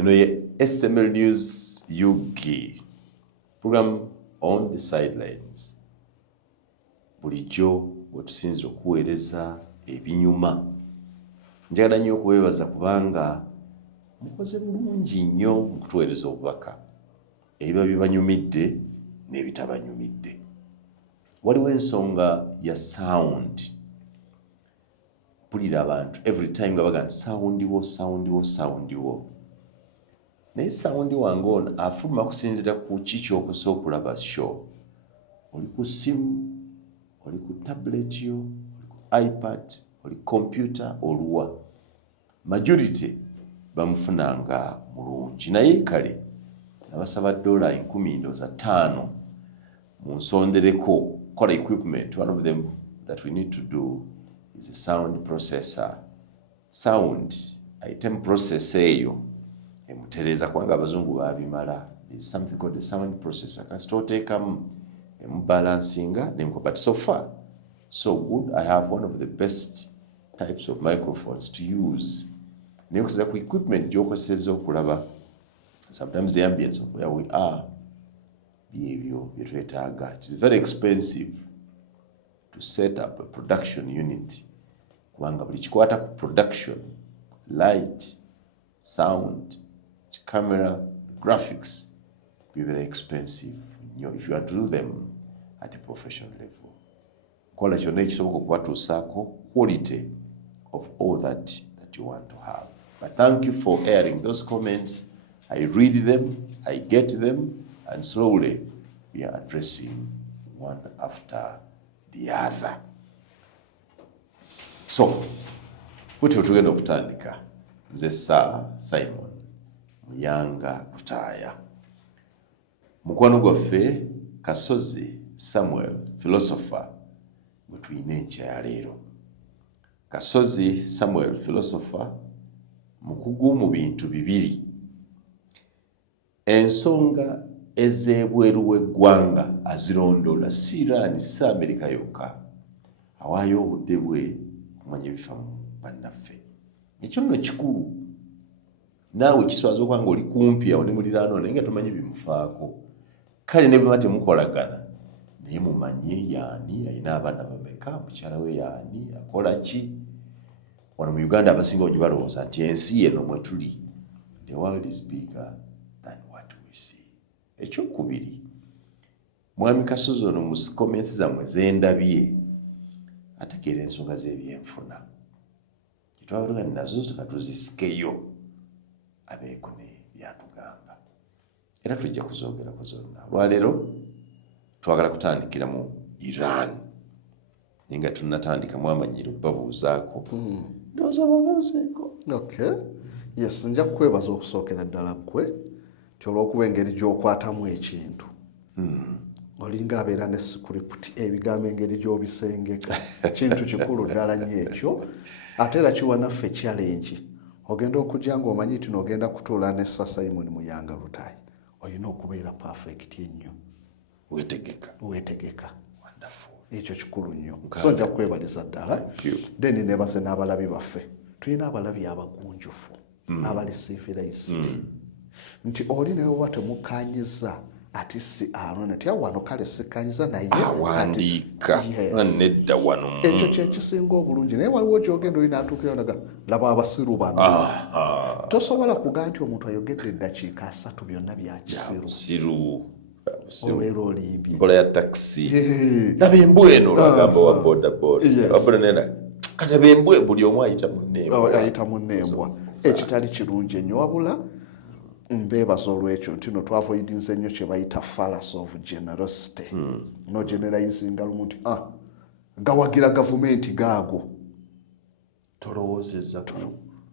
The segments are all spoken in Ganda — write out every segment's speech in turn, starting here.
eno ye SML News UK program on the sidelines. Bulijjo bwe tusinzira okuweereza ebinyuma. Njagala nnyo okubeebaza kubanga mukoze bulungi nnyo mu kutuweereza obubaka ebiba bibanyumidde n'ebitabanyumidde. Waliwo ensonga ya sound. Mpulira abantu every time nga bagamba sound wo. Naye sound wange ono afuluma kusinziira ku ki ky'okosa okulaba show. Oli ku ssimu, oli ku tablet yo, oli ku iPad, oli computer, oluwa. Majority bamufunanga mulungi. Naye kale nabasaba $5 munsondereko kola equipment. One of them that we need to do is a sound processor. Sound item processor eyo emutereza kubanga abazungu babimala. There's something called a sound processor. Kasita oteekamu emubalansinga nemuko. But so far so good. I have one of the best types of microphones to use. Naye okusiza ku equipment gy'okosezza okulaba sometimes the ambience of where we are byebyo byetwetaaga. It is very expensive to set up a production unit kubanga buli kikwata ku production, light, sound, camera, graphics be very expensive if you are to do them at a professional level. Kola kyonna ekisoboka okubatuusaako quality of all that you want to have. But thank you for airing those comments. I read them, I get them, and slowly we are addressing one after the other. So, kutyo tugenda okutandika. Nze Simon Muyanga Butaaya. Mukwano gwaffe Kasozi Samuel, philosopher, gwe tulina enkya ya leero. Kasozi Samuel, philosopher, mukugu mu bintu bibiri. Ensonga ez'ebweru w'eggwanga azirondoola si Iran si Amerika yokka. Awaayo obudde bwe kumanya ebifa mu bannaffe. Ekyo nno kikulu. Naawe kiswaza okubanga oli kumpi awo ne muliraanwa naye nga tomanyi bimufaako. Kale ne bwe temukolagana naye mumanye yaani alina abaana bameka, mukyala we yaani akola ki. Wano mu Uganda abasinga ogye balowooza nti ensi eno mwe tuli. The world is bigger than what we see. Ekyokubiri, Mwami Kasozi ono mu comments zammwe zendabye ategeera ensonga z'ebyenfuna. Twabalaga nazo tukatuzisikeyo abeeko ne byatugamba. Era tujja kuzoogerako zonna. Olwaleero twagala kutandikira mu Iran. Nga tunatandika mwamanyiro babuuzaako. Ndowooza babuuzeeko. Okay. Yes, nja kwebaza okusookera ddala ggwe nti olw'okuba engeri gy'okwatamu ekintu. Olinga abeera ne script ebigambo engeri gy'obisengeka. Kintu kikulu ddala nnyo ekyo. Ate era kiwa naffe challenge. Ogenda okujja ng'omanyi nti n'ogenda kutuula ne Simon Muyanga Butaaya. Olina okubeera perfect ennyo. Weetegeka. Wonderful. Ekyo kikulu nnyo. So nja kwebaliza ddala. Then nebaze n'abalabi baffe. Tulina abalabi abagunjufu. Abali civilized. Nti oli naye oba temukanyiza ati si Aaron ati wano kale sikanyiza naye awandiika nedda wano. Ekyo kyekisinga obulungi naye waliwo gy'ogenda olina atuukira naga laba abasiru bano. Tosobola kugaa nti omuntu ayogedde eddakiika 3 byonna bya kisiru. Olwera olimbye mpola ya taxi. Laba embwa eno olwagamba wa boda. Wabula nena kati laba embwa buli omu ayita munneembwa. Ekitali kirungi ennyo wabula mbeebaza olw'ekyo nti no twavoidinze nnyo kye bayita fallacy of generosity. No generalizinga lumu nti gawagira gavumenti gaago. Tolowoozezza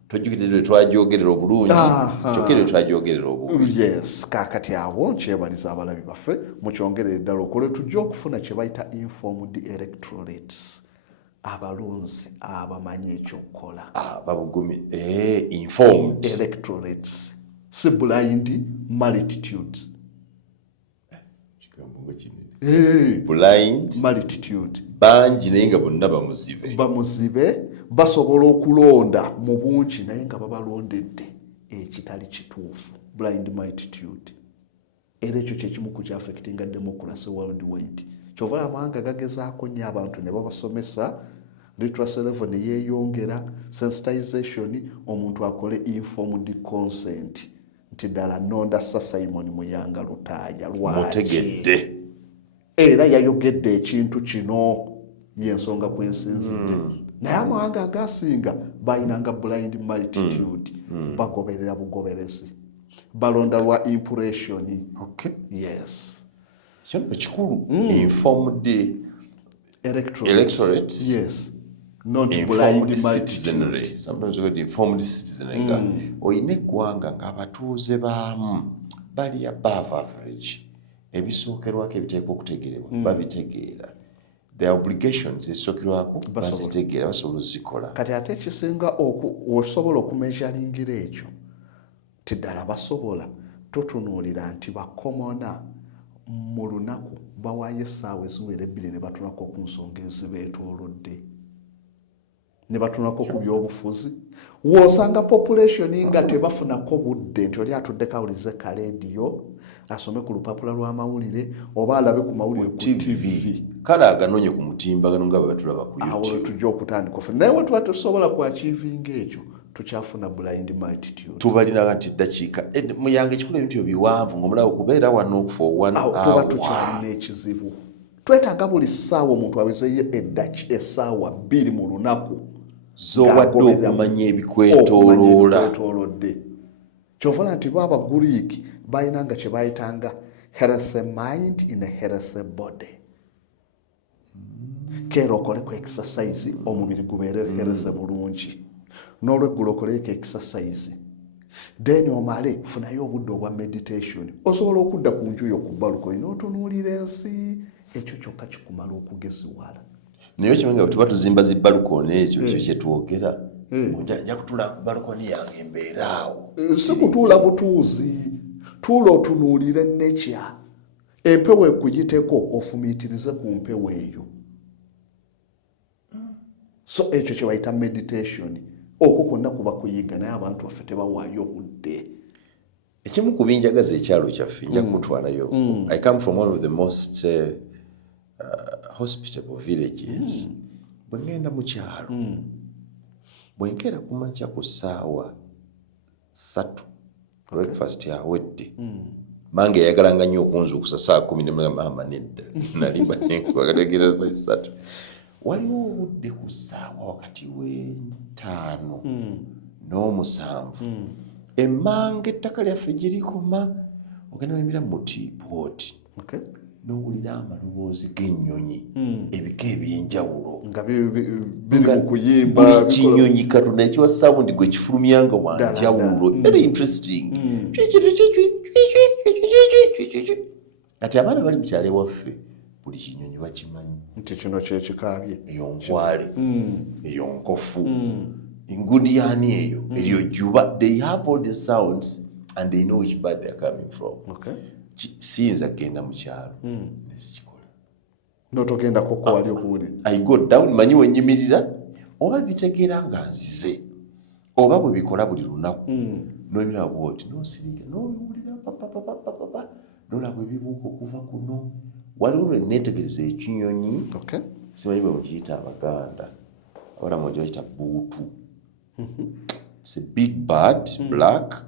tojjukire twagyogerera obulungi. Kyokere twagyogerera obubi. Yes, kaakati awo nkyebaliza abalabi baffe mukyongerere ddala okole tujja okufuna kye bayita informed electorates. Abalonzi abamanyi ekyokukola. Babugumi. Informed electorates. Si blind multitudes. Blind multitude. Bangi naye nga bonna bamuzibe basobola okulonda mu bungi naye nga babalondedde. ekitali kituufu, blind multitude. Era ekyo kyekimu ku kyaffectinga democracy worldwide. Kyova amawanga gagezaako nnyo abantu ne babasomesa, literacy level ne yeeyongera, sensitization, omuntu akole informed consent. Nti ddala nondassa Simon Muyanga Lutaaya mutegedde era yayogedde ekintu kino y'ensonga kwensinzidde. Naye amawanga agasinga bayinanga blind multitude, bagoberera bugoberezi, balonda lwa impression. Okay. Yes. Kino kikulu. Informed electorate. Yes. Not informed blind citizenry. multitude. Sometimes we call informed citizenry. Oyine eggwanga ng'abatuuze baamu bali above average. Ebisookerwako ebiteekwa okutegeerebwa babitegeera. The obligations ezisookerwako bazitegeera basobola ozikola. Kati ate ekisinga osobola okumeasuringira ekyo ti ddala basobola tutunuulira nti bakomona mu lunaku bawaayo essaawa eziwera 2 ne batunako ku nsonga ezibeetoolodde, ne batunako ku byobufuzi. W'osanga population nga tebafunako budde nti oli atuddeko awulize ka leediyo, asome ku lupapula lw'amawulire oba alabe ku mawulire ku TV. Kale aganonye ku mutimbagano nga bwe batulaba ku YouTube. Awo tujja okutandika ofe. Naye we tuba tusobola ku achievinga ekyo tukyafuna blind multitude. Tubalina nti eddakiika Muyanga ekikulu ebintu biwanvu ng'omulaba okubeera wano for 1 hour. Tuba tukyalina ekizibu. Twetaaga buli ssaawa omuntu awezeyo essaawa 2 mu lunaku z'obadde okumanya ebikwetooloola. Ky'ovala nti bo Abagiriiki balinanga kye bayitanga healthy mind in a healthy body. Keera okoleko exercise omubiri gubeere healthy bulungi. N'olweggulo okoleko exercise. Then omale funayo obudde obwa meditation. Osobola okudda ku nju yo ku balcony n'otunuulira ensi. Ekyo kyokka kikumala okugeziwala. Naye kimanyi nga tuba tuzimba zi balcony ekyo kye twogera. Nja kutula ku balcony yange mbeeraawo. Si kutuula butuuzi. Tuula otunuulire nature. Empewo ekuyiteko ofumiitirize ku mpewo eyo. So ekyo kye bayita meditation. Okwo kwonna kuba kuyiga naye abantu baffe tebawaayo budde. Ekimu ku binjagaza ekyalo kyaffe nja kutwalayo. I come from one of the most hospitable villages. Bwe ngenda mu kyalo bwe nkeera ku makya ku ssaawa 3 breakfast yawedde. Mange yayagalanga nnyo okunzuukusa saa 10 ne mama nedda nali banenkwagalagira 3. Waliwo obudde ku ssaawa wakati w'5 n'7 emmanga ettaka lyaffe gye likoma ogenda wemira mu teapot n'owulira amaloboozi g'ennyonyi ebika eby'enjawulo nga biri mu kuyimba. Kinyonyi Katonda ekiwa sound gwe kifulumyanga wanjawulo. Very interesting. Kati abaana bali mu kyalo ewaffe buli kinyonyi bakimanyi nti kino kyekikaabye. Eyo nkwale, eyo nkofu, engundiyani eyo, eryo juba. They have all the sounds and they know which bird they are coming from. Siyinza kgenda mu kyalo nesikikola. N'otogenda koko wali okuwulira. I go down manyi wenyimirira oba bitegeera nga nzize oba bwe bikola buli lunaku n'obiraba bw'oti n'osirika n'obiwulira papapapapapa n'olaba ebibuuka okuva kuno. Waliwo lwe neetegereza ekinyonyi simanyi bwe mukiyita Abaganda abalamu ojja bakiyita buutu. It's a big bird, black.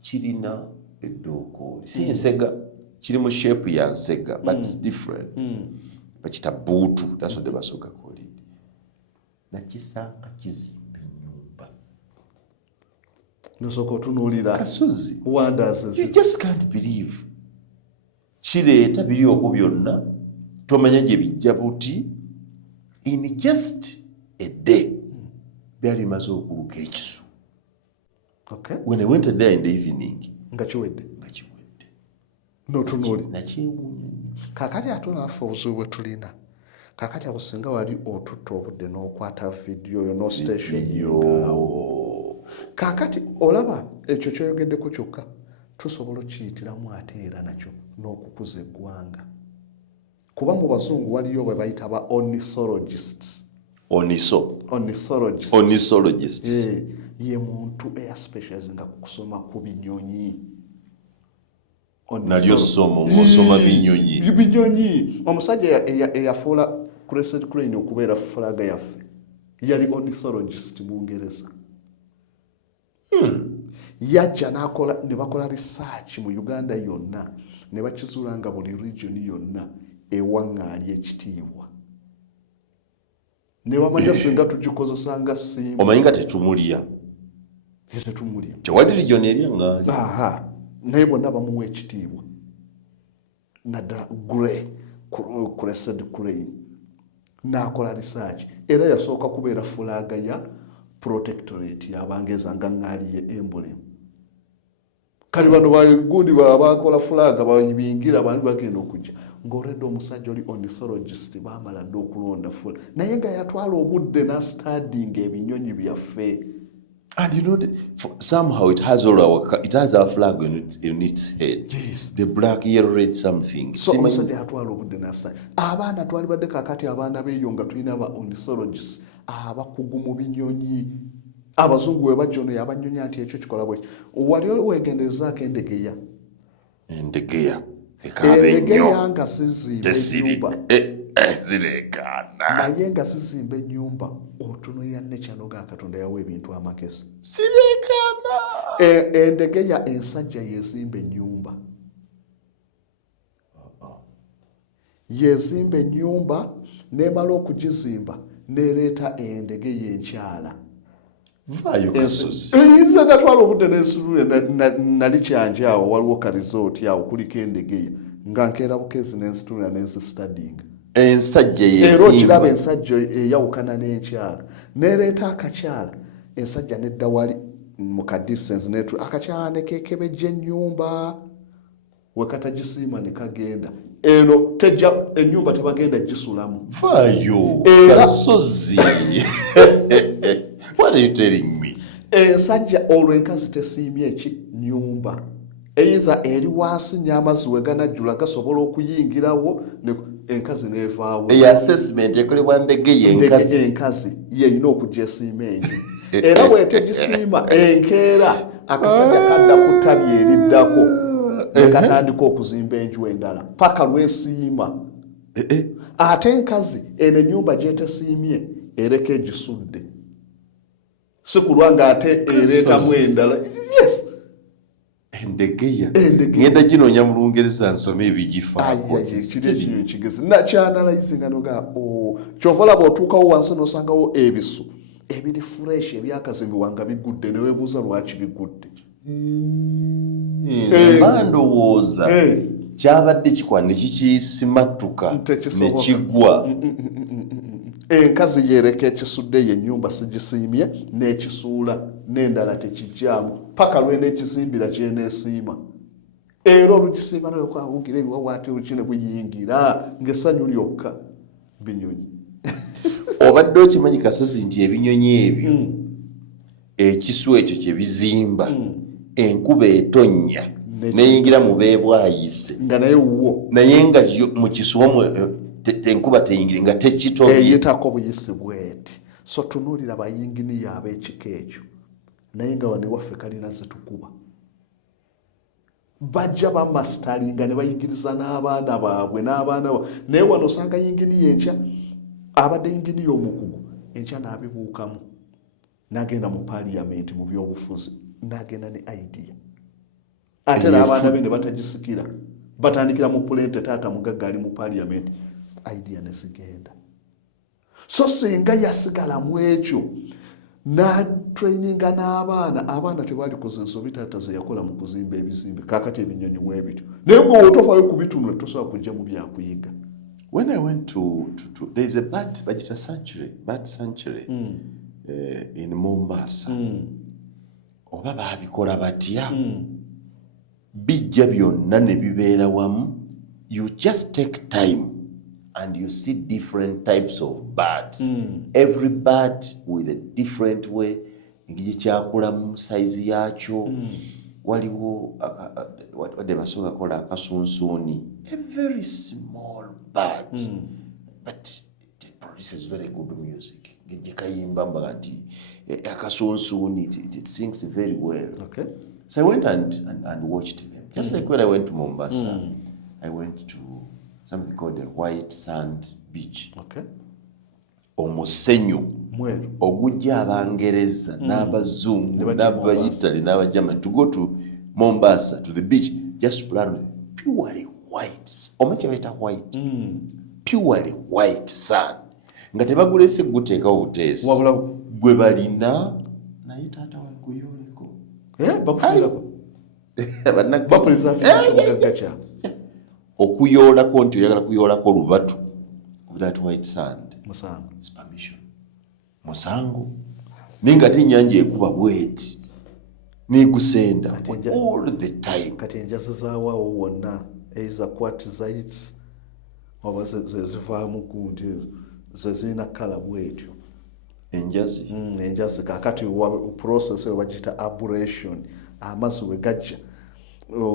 Kirina eddookooli si nsega, kiri mu shape ya nsega but it's different. Bakita buutu, that's what they basooka call it. Nakisanga kizimba ennyumba nosooka otunuulira kasozi. wonders. You just can't believe. Kireeta biri okwo byonna tomanya gye bijja buti. In just a day byali bimaze okuluka ekisu. When I went there in the evening nga kiwedde n'otunuuli nakyewuunya. Kaakati ate naffe obuzibu bwe tulina. Kaakati abo singa wali otutta obudde n'okwata vidiyo yo no station. Kaakati olaba ekyo kyoyogeddeko kyokka tusobola okiyitiramu ate era nakyo n'okukuza eggwanga. Kuba mu Bazungu waliyo bwe bayita ba ornithologists. Ornithologist. Ye muntu eyaspecializinga ku kusoma ku binyonyi. Nalyo ssomo ng'osoma binyonyi. Omusajja eyafuula crested crane okubeera fulaga yaffe yali ornithologist mu Bungereza. Yajja n'akola ne bakola research mu Uganda yonna ne bakizuula nga buli region yonna ewaŋŋaalya ekitiibwa. Ne bamanya singa tugikozesa nga simba. Omanyi nga tetumulya. Tetumulya. Tewali region eri eŋŋaalya. Naye bonna bamuwa ekitiibwa. Naddala grey crested crane. N'akola research. Era yasooka kubeera fulaga ya protectorate y'Abangereza nga ŋŋaali ye emblem. Kali bano bagundi bakola fulaga bayibingira abantu bagenda okujja. Ng'oredde omusajja oli ornithologist baamala dde okulonda fula. Naye nga yatwala obudde n'astudinga ebinyonyi byaffe. And you know, somehow it has our flag in its head. Yes. The black, yellow, red something. So omusajja yatwala obudde n'astudinga. Abaana twalibadde kaakati abaana b'eyo nga tulina aba ornithologists abakugu mu binyonyi. Abazungu we bajja ono yabanyonya nti ekyo kikola bwe. Wali weegenderezaako endegeya. Endegeya nga zizimba ennyumba. Zirekana. Naye nga zizimba ennyumba otunuulira ne Kyanoga Katonda yawa ebintu amakesi. Zirekana. Endegeya ensajja yezimba ennyumba. Yezimba ennyumba n'emala okugizimba n'ereeta endegeya enkyala. Vaayo kasozi. Nze natwala obudde n'ensulule nali kyanja awo waliwo ka resort awo kuliko endegeya nga nkeera bukezi n'ensitulula n'enzistudinga. Ensajja era okiraba ensajja eyawukana n'enkyala n'ereeta akakyala ensajja nedda wali mu ka distance netu akakyala ne keekebejja ennyumba wekatagisiima ne kagenda eno tejja ennyumba tebagenda gisulamu. Vaayo kasozi. What are you telling me? Ensajja olwo enkazi tesiimye eki nnyumba eyiza eri wansi nyamazzi we ganajjula gasobola okuyingirawo enkazi n'evaawo. Assessment ekolebwa ndegeya enkazi yeyina okugisiima enju era bw'etegisiima enkeera akasajja kadda ku ttabi eriddako nekatandika okuzimba enju endala paka lwesiima. Ate enkazi eno ennyumba gy'etesiimye ereka egisudde si kulwa ng'ate ereetamu endala. Yes. Endegeya ngenda ginoonya mu Lungereza nsome ebigifaako. Kiri ekinyonyi kigezi nakyanalayinga noga kyova olaba otuukawo wansi n'osangawo ebisu ebiri fresh ebyakazimbibwa nga bigudde ne weebuuza lwaki bigudde. Ndowooza kyabadde kikwana ne kikisimatuka ne kigwa. Enkazi yereka ekisudde yennyumba sigisiimye n'ekisuula n'endala tekijjaamu paka lw'eneekizimbira kyeneesiima. Era olugisiima nolwokwawugira ebiwawaati olukine buyingira ng'essanyu lyokka binyonyi. Obadde okimanyi kasozi nti ebinyonyi ebyo ekisu ekyo kye bizimba enkuba etonnya neyingira mu beebwayise nga naye wuwo naye nga mu kisuwa enkuba teyingire nga tekitobye eyitako buyisi bweti. So tunuulira bayinginiya ab'ekika ekyo naye nga wane waffe kalina zetukuba bajja bamasitalinga ne bayingiriza n'abaana baabwe naye wano osanga yinginiya enkya abadde yinginiya omukugu enkya n'abibuukamu n'agenda mu paaliyamenti mu byobufuzi n'agenda ne idea ate n'abaana be ne batagisikira batandikira mu pulente taata mugagga ali mu paaliyamenti idea ne zigenda. So singa yasigala mu ekyo n'atraininga abaana tebaali kuza ensobi taata ze yakola mu kuzimba ebizimbe kaakati ebinyonyi weebityo naye gwe otofaayo kubitunula tosobola kujja mu byakuyiga. When I went to there is a bird sanctuary in Mombasa. Oba baabikola batya bijja byonna ne bibeera wamu. You just take time and you see different types of birds. Every bird with a different way. Ngije kyakulamu size yakyo. Waliwo wadde basooka kola akasunsuuni. A very small bird. But it produces very good music. gikayimba nti akasunsuuni it sings very well. Okay. So I went and watched them. Just like when I went to Mombasa, I went to something called the White Sand Beach. Okay. Omusenyu ogujja Abangereza n'Abazungu n'Abayitali n'Abagermany to go to Mombasa to the beach just to plan with purely white. Omuche beta white. Purely white sand. Nga tebagulese guteekawo buteesi. Wabula gwe balina naye taata wa kuyoleko. Bakufirako. Bapreserve kyabwe. Okuyoolako nti oyagala kuyoolako olubatu of that white sand. Musango. It's permission. Musango. Ninga ate ennyanja ekuba bweti. Negusenda all the time. Kati enjazi zaawawo wonna eiza quartzites oba zezivaamu gundi zezirina kala bwetyo. Enjazi. Enjazi kakati process eyo bagiyita aberration. Amazzi we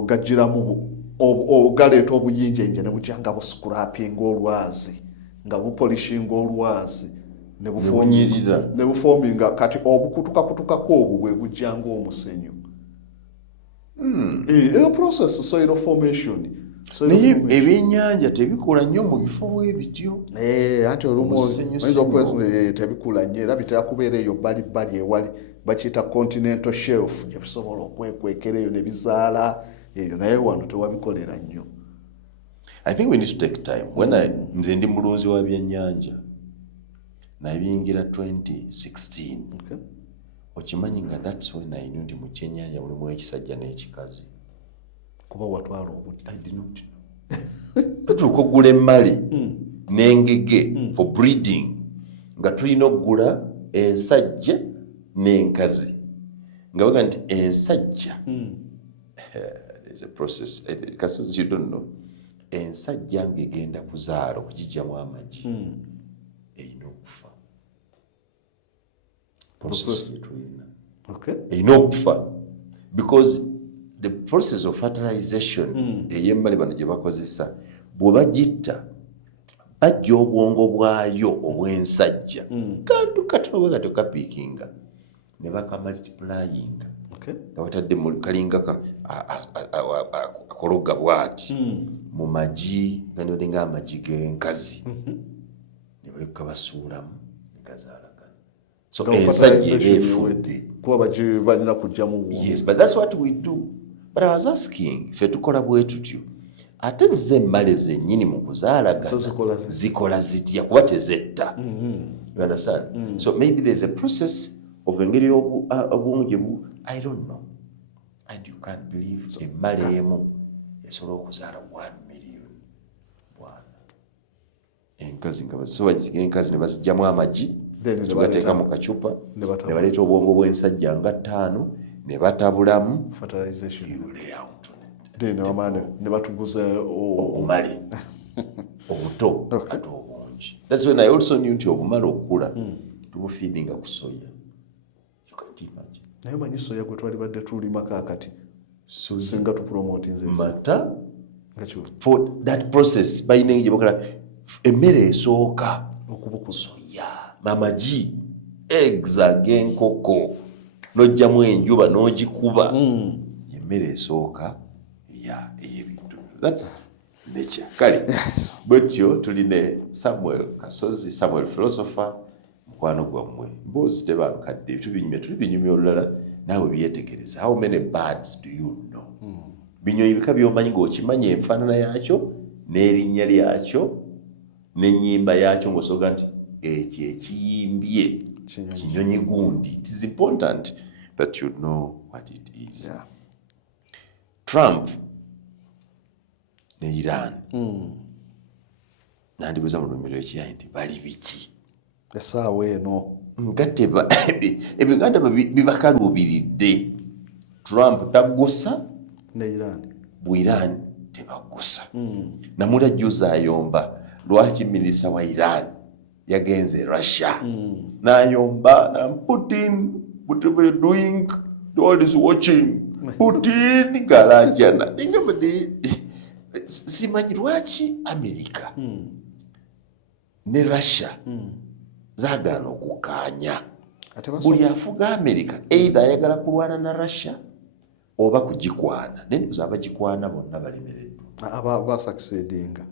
gajjiramu galeeta obuyinjenje ne bujja nga buscrapinga olwazi nga bupolishinga olwazi ne bufominga kati obukutukakutukako obwo bwe bujja ng'omusenyu. Eyo process soil formation. Ebyennyanja tebikula nnyo mu bifo bwebityo. Ate olumu oyinza okwezi tebikula nnyo era bitera kubeera eyo bbalibbali ewali bakiyita continental shelf gye bisobola okwekwekera eyo ne bizaala eyo naye wano tewabikolera nnyo. I think we need to take time. Nze ndi mulunzi wa byennyanja nabiyingira 2016. Okay. Okimanyi nga that's when I knew nti mu kyennyanja mulimu ekisajja n'ekikazi. Kuba watwala obudde. I did not know. Tutuuka okugula emmale n'engege for breeding nga tulina okugula ensajja n'enkazi nga baga nti ensajja there's a process because you don't know ensajja ng'egenda kuzaala okugijjamu amagi erina okufa process yetulina erina okufa because the process of fertilization ey'emmale bano gye bakozesa bwe bagitta bajja obwongo bwayo obw'ensajja kantu katono bwe katyo kapiikinga ne bakamultiplyinga nga batadde kalinga akologa bwati mu magi ganyolinga amagi g'enkazi ne baleka basuulamu ne gazaalagana. So ensajja eba efudde kuba balina kujjamu. Yes, but that's what we do. But I was asking, ffe tukola bwe tutyo ate ze emmale zennyini mu kuzaalagana zikola zitya kuba tezetta. You understand? So maybe there's a process of engeri obwongo gye I don't know. And you can't believe emmale emu esobola okuzaala 1 million. Enkazi ne bazigyamu amagi tugateeka mu kacupa ne baleeta obwongo bw'ensajja nga 5 ne batabulamu ne batuguza obumale obuto ate obungi. That's when I also knew nti obumale okukula tubufeedinga ku soya. You can't imagine. Naye manyi soya gwe twalibadde tulima kaakati singa tupromote nze mata for that process bayina gye bakola emmere esooka okubukusoya amagi eggs ag'enkoko n'ojjamu enjuba n'ogikuba emmere esooka ey'ebintu. That's nature. Kale bwetyo tuline Samuel Kasozi, Samuel philosopher, mukwano gwammwe mboozi tebankadde tuli binyumya olulala naawe byetegereza. How many birds do you know? Binyonyi bika by'omanyi ng'okimanya enfaanana yaakyo n'erinnya lyakyo n'ennyimba yaakyo ng'osooka nti ekyo ekiyimbye kinyonyi gundi. It is important that you know what it is. Yeah. Trump ne Iran nandibuuza mu lulimi lw'Ekiyayi nti bali biki essaawa eno nga ebiganda bibakaluubiridde. Trump tagusa ne Iran bu Iran tebagusa. Namula jjuza ayomba lwaki minisita wa Iran yagenze Russia n'ayomba na Putin, whatever you're doing the world is watching. Putin galajana ingabadi simanyi lwaki America ne Russia zaagaana okukaanya ate buli afuga America either ayagala kulwana na Russia oba kugikwana naye ndowooza abagikwana bonna balemereddwa basakisedinga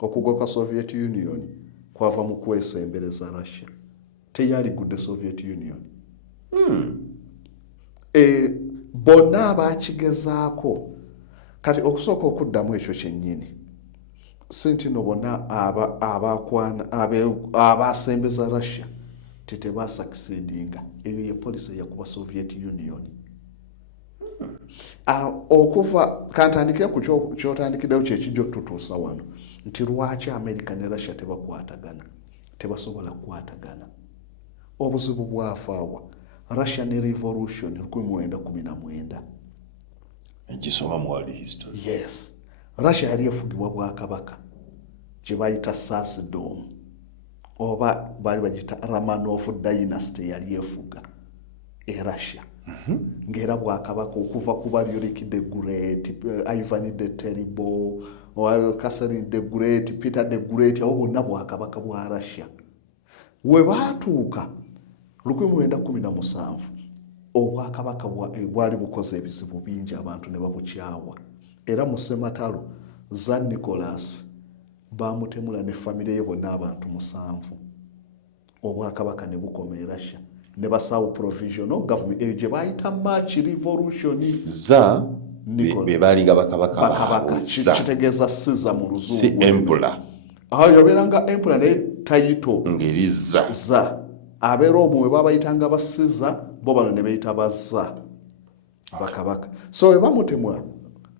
okugwa kwa Soviet Union kwava mu kwesembereza Russia teyali gudde Soviet Union bonna abakigezaako kati okusooka okuddamu ekyo kyennyini sentino bonna abasembeza Russia tetebasakisedinga eyo ye policy yakuba Soviet Union okuva kantandikira ku kyotandikiddewo kyekijja otutuusa wano nti lwaki America ne Russia tebakwatagana tebasobola kukwatagana obuzibu bwafaawa Russia ne revolution 1919 egisoma mu world history. Yes, Russia yali efugibwa bwakabaka gye bayita Tsarzdom oba bali bagita Romanov dynasty yali efuga Russia. Ngera bwakabaka okuva ku Baryoliki the Great, Ivan the Terrible, Catherine the Great, Peter the Great, abo bonna bwakabaka bwa Russia. We baatuuka 1917 obwakabaka bwali bukoze ebizibu bingi abantu ne babukyawa era mu Sematalo San Nicholas bamutemula ne family ye bonna abantu 7 obwakabaka ne bukoma e Russia ne basawo provisional government gye bayita March Revolution za be balinga bakabaka kitegeeza Caesar mu luzungu si emperor yabeeranga emperor ne title ngeriza za abeera omwe babayitanga ba Caesar bo bano ne bayita bazza bakabaka so we bamutemula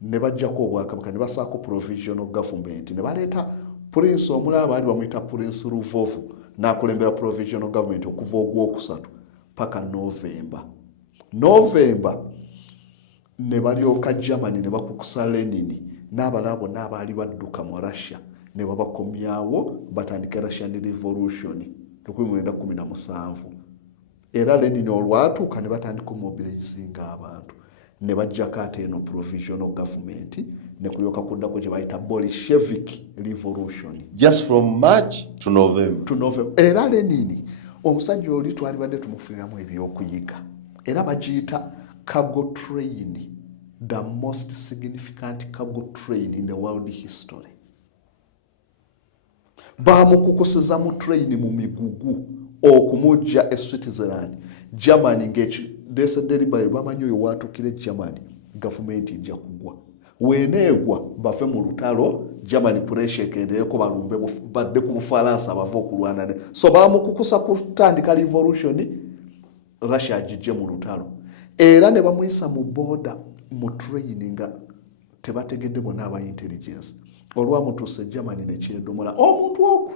ne bajjako obwakabaka ne basaako provisional government ne baleeta prince omulala baali bamuyita Prince Ruvovu n'akulembera provisional government okuva ogwokusatu paka November ne balyoka Germany ne bakukusa Lenin n'abalala bonna abaali badduka mu Russia ne babakomyawo batandika Russian Revolution 1917 era Lenin olwatuuka ne batandika mobilizinga abantu ne bajjako ate eno provisional government ne kulyoka kuddako gye bayita Bolshevik Revolution just from March to November. Era Lenin omusajja oli twalibadde tumufuniramu ebyokuyiga era bagiyita cargo train, the most significant cargo train in the world history. Bamukukusiza mu train mu migugu okumujja e Switzerland Germany desederi bamanyi oyo waatukire Germany government ijja kugwa weneegwa bafe mu lutalo Germany pressure kendeeko balumbe badde ku Bufalansa bava okulwana ne so bamukukusa kutandika revolution Russia jije mu lutalo era ne bamuyisa mu border mu training tebategedde bona aba intelligence olwamutuse Germany ne kyedomola omuntu oku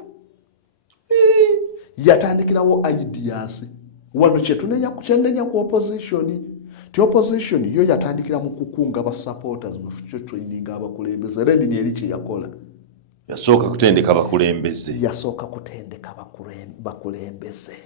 yatandikirawo ideas wano kyenenya ku opposition ti opposition yo yatandikira mu kukunga ba supporters mu future training abakulembeze Lenin eri kye yakola yasooka kutendeka bakulembeze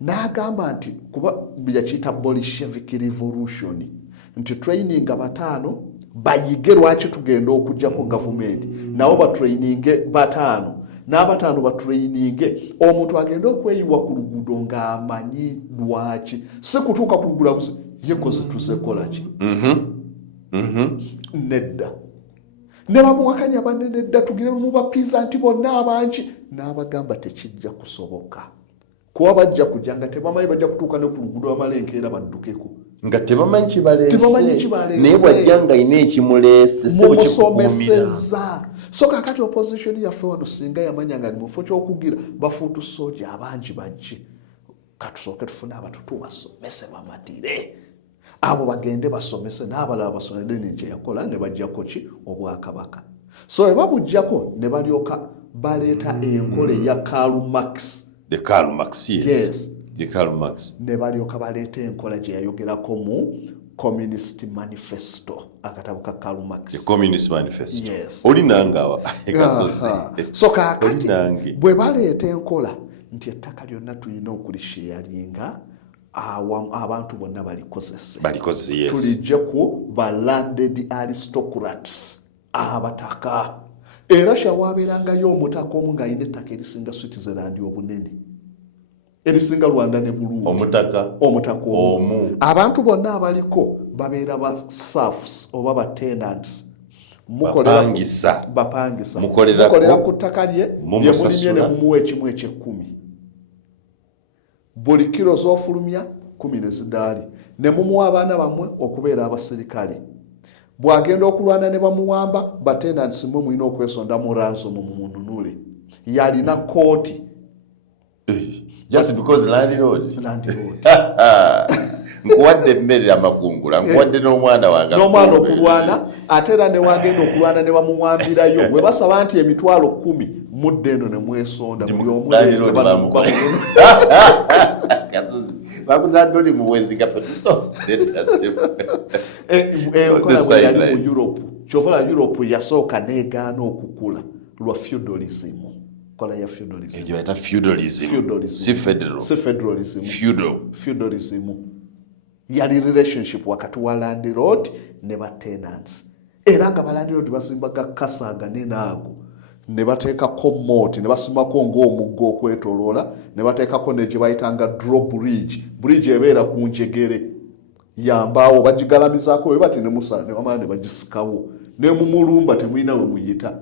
n'agamba nti kuba byakiyita Bolshevik Revolution nti training abatano bayige lwaki tugenda okujjako government nabo batraininge batano n'abatano batraininge omuntu agenda okweyiwa ku luguudo ng'amanyi lwaki si kutuuka ku luguudo gusa yekoze tuzekola ki nedda ne bamuwakanya banenedda tugire mu bapiza nti bonna abangi n'abagamba tekijja kusoboka kuba bajja kujja nga tebamanyi bajja kutuuka ne ku luguudo amalenkeera baddukeko nga tebamanyi kibaleese naye bwajja nga ina ekimuleese mumusomeseza so kakati opposition yaffe wano singa yamanya nga ni mufo ky'okugira bafuutu soja abangi bajje katusooke tufune abantu tubasomese bamatire abo bagende basomese n'abalala basomese Lenin kye yakola ne bajjako ki obwakabaka so ebabujjako ne balyoka baleeta enkola eya Karl Marx the Karl Marx yes the Karl Marx ne balyoka baleeta enkola gye yayogerako mu Communist Manifesto akatabo ka Karl Marx the Communist Manifesto yes oli nanga so kakati bwe baleeta enkola nti ettaka lyonna tulina okulisheyalinga abantu bonna balikozese yes. Tulijje ku ba landed aristocrats abataka era shawabeerangayo omutaka omu ng'alina ettaka erisinga Switzerland obunene erisinga Rwanda ne Burundi omutaka omu abantu bonna abaliko babeera ba staffs oba ba tenants bapangisa mukolera ku ttaka lye mulimye ne mumuwa ekimu eky'ekkumi buli kiro z'ofulumya 10 ne zidaali ne mumuwa abaana bammwe okubeera abasirikale bw'agenda okulwana ne bamuwamba batenants mwe mulina okwesonda mu ransom mu mununule yalina kooti just because landlord nkuwadde emmere amakungula nkuwadde n'omwana wange okulwana ate era ne wagenda okulwana ne bamuwambirayo bwe basaba nti emitwalo 10 mudde eno ne mwesonda buli omu bakulandoli mu bwezi nga yali mu Europe kyovala Europe yasooka neegaana okukula lwa feudalism kola ya feudalism ejo yata feudalism si federalism feudalism yali relationship wakati wa landlord ne ba tenants era nga ba landlord basimbaga kasaga nenaago ne bateekako moat ne basimako ng'omuggo okwetoloola ne bateekako ne gye bayitanga drop bridge ebeera ku njegere yambaawo bagigalamizaako we bati ne musala ne bamala ne bagisikawo ne mumulumba temulina we muyita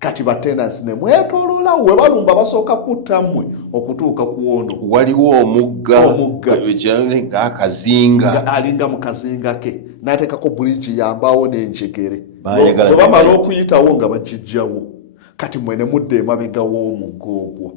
kati ba tenants ne mwetoloola we balumba basooka kuttammwe okutuuka ku ono waliwo omugga ng'akazinga alinga mu kazinga ke n'ateekako bridge yambaawo n'enjegere bwe bamala okuyitawo nga bagijjawo kati mwene mudde emabega w'omugga ogwo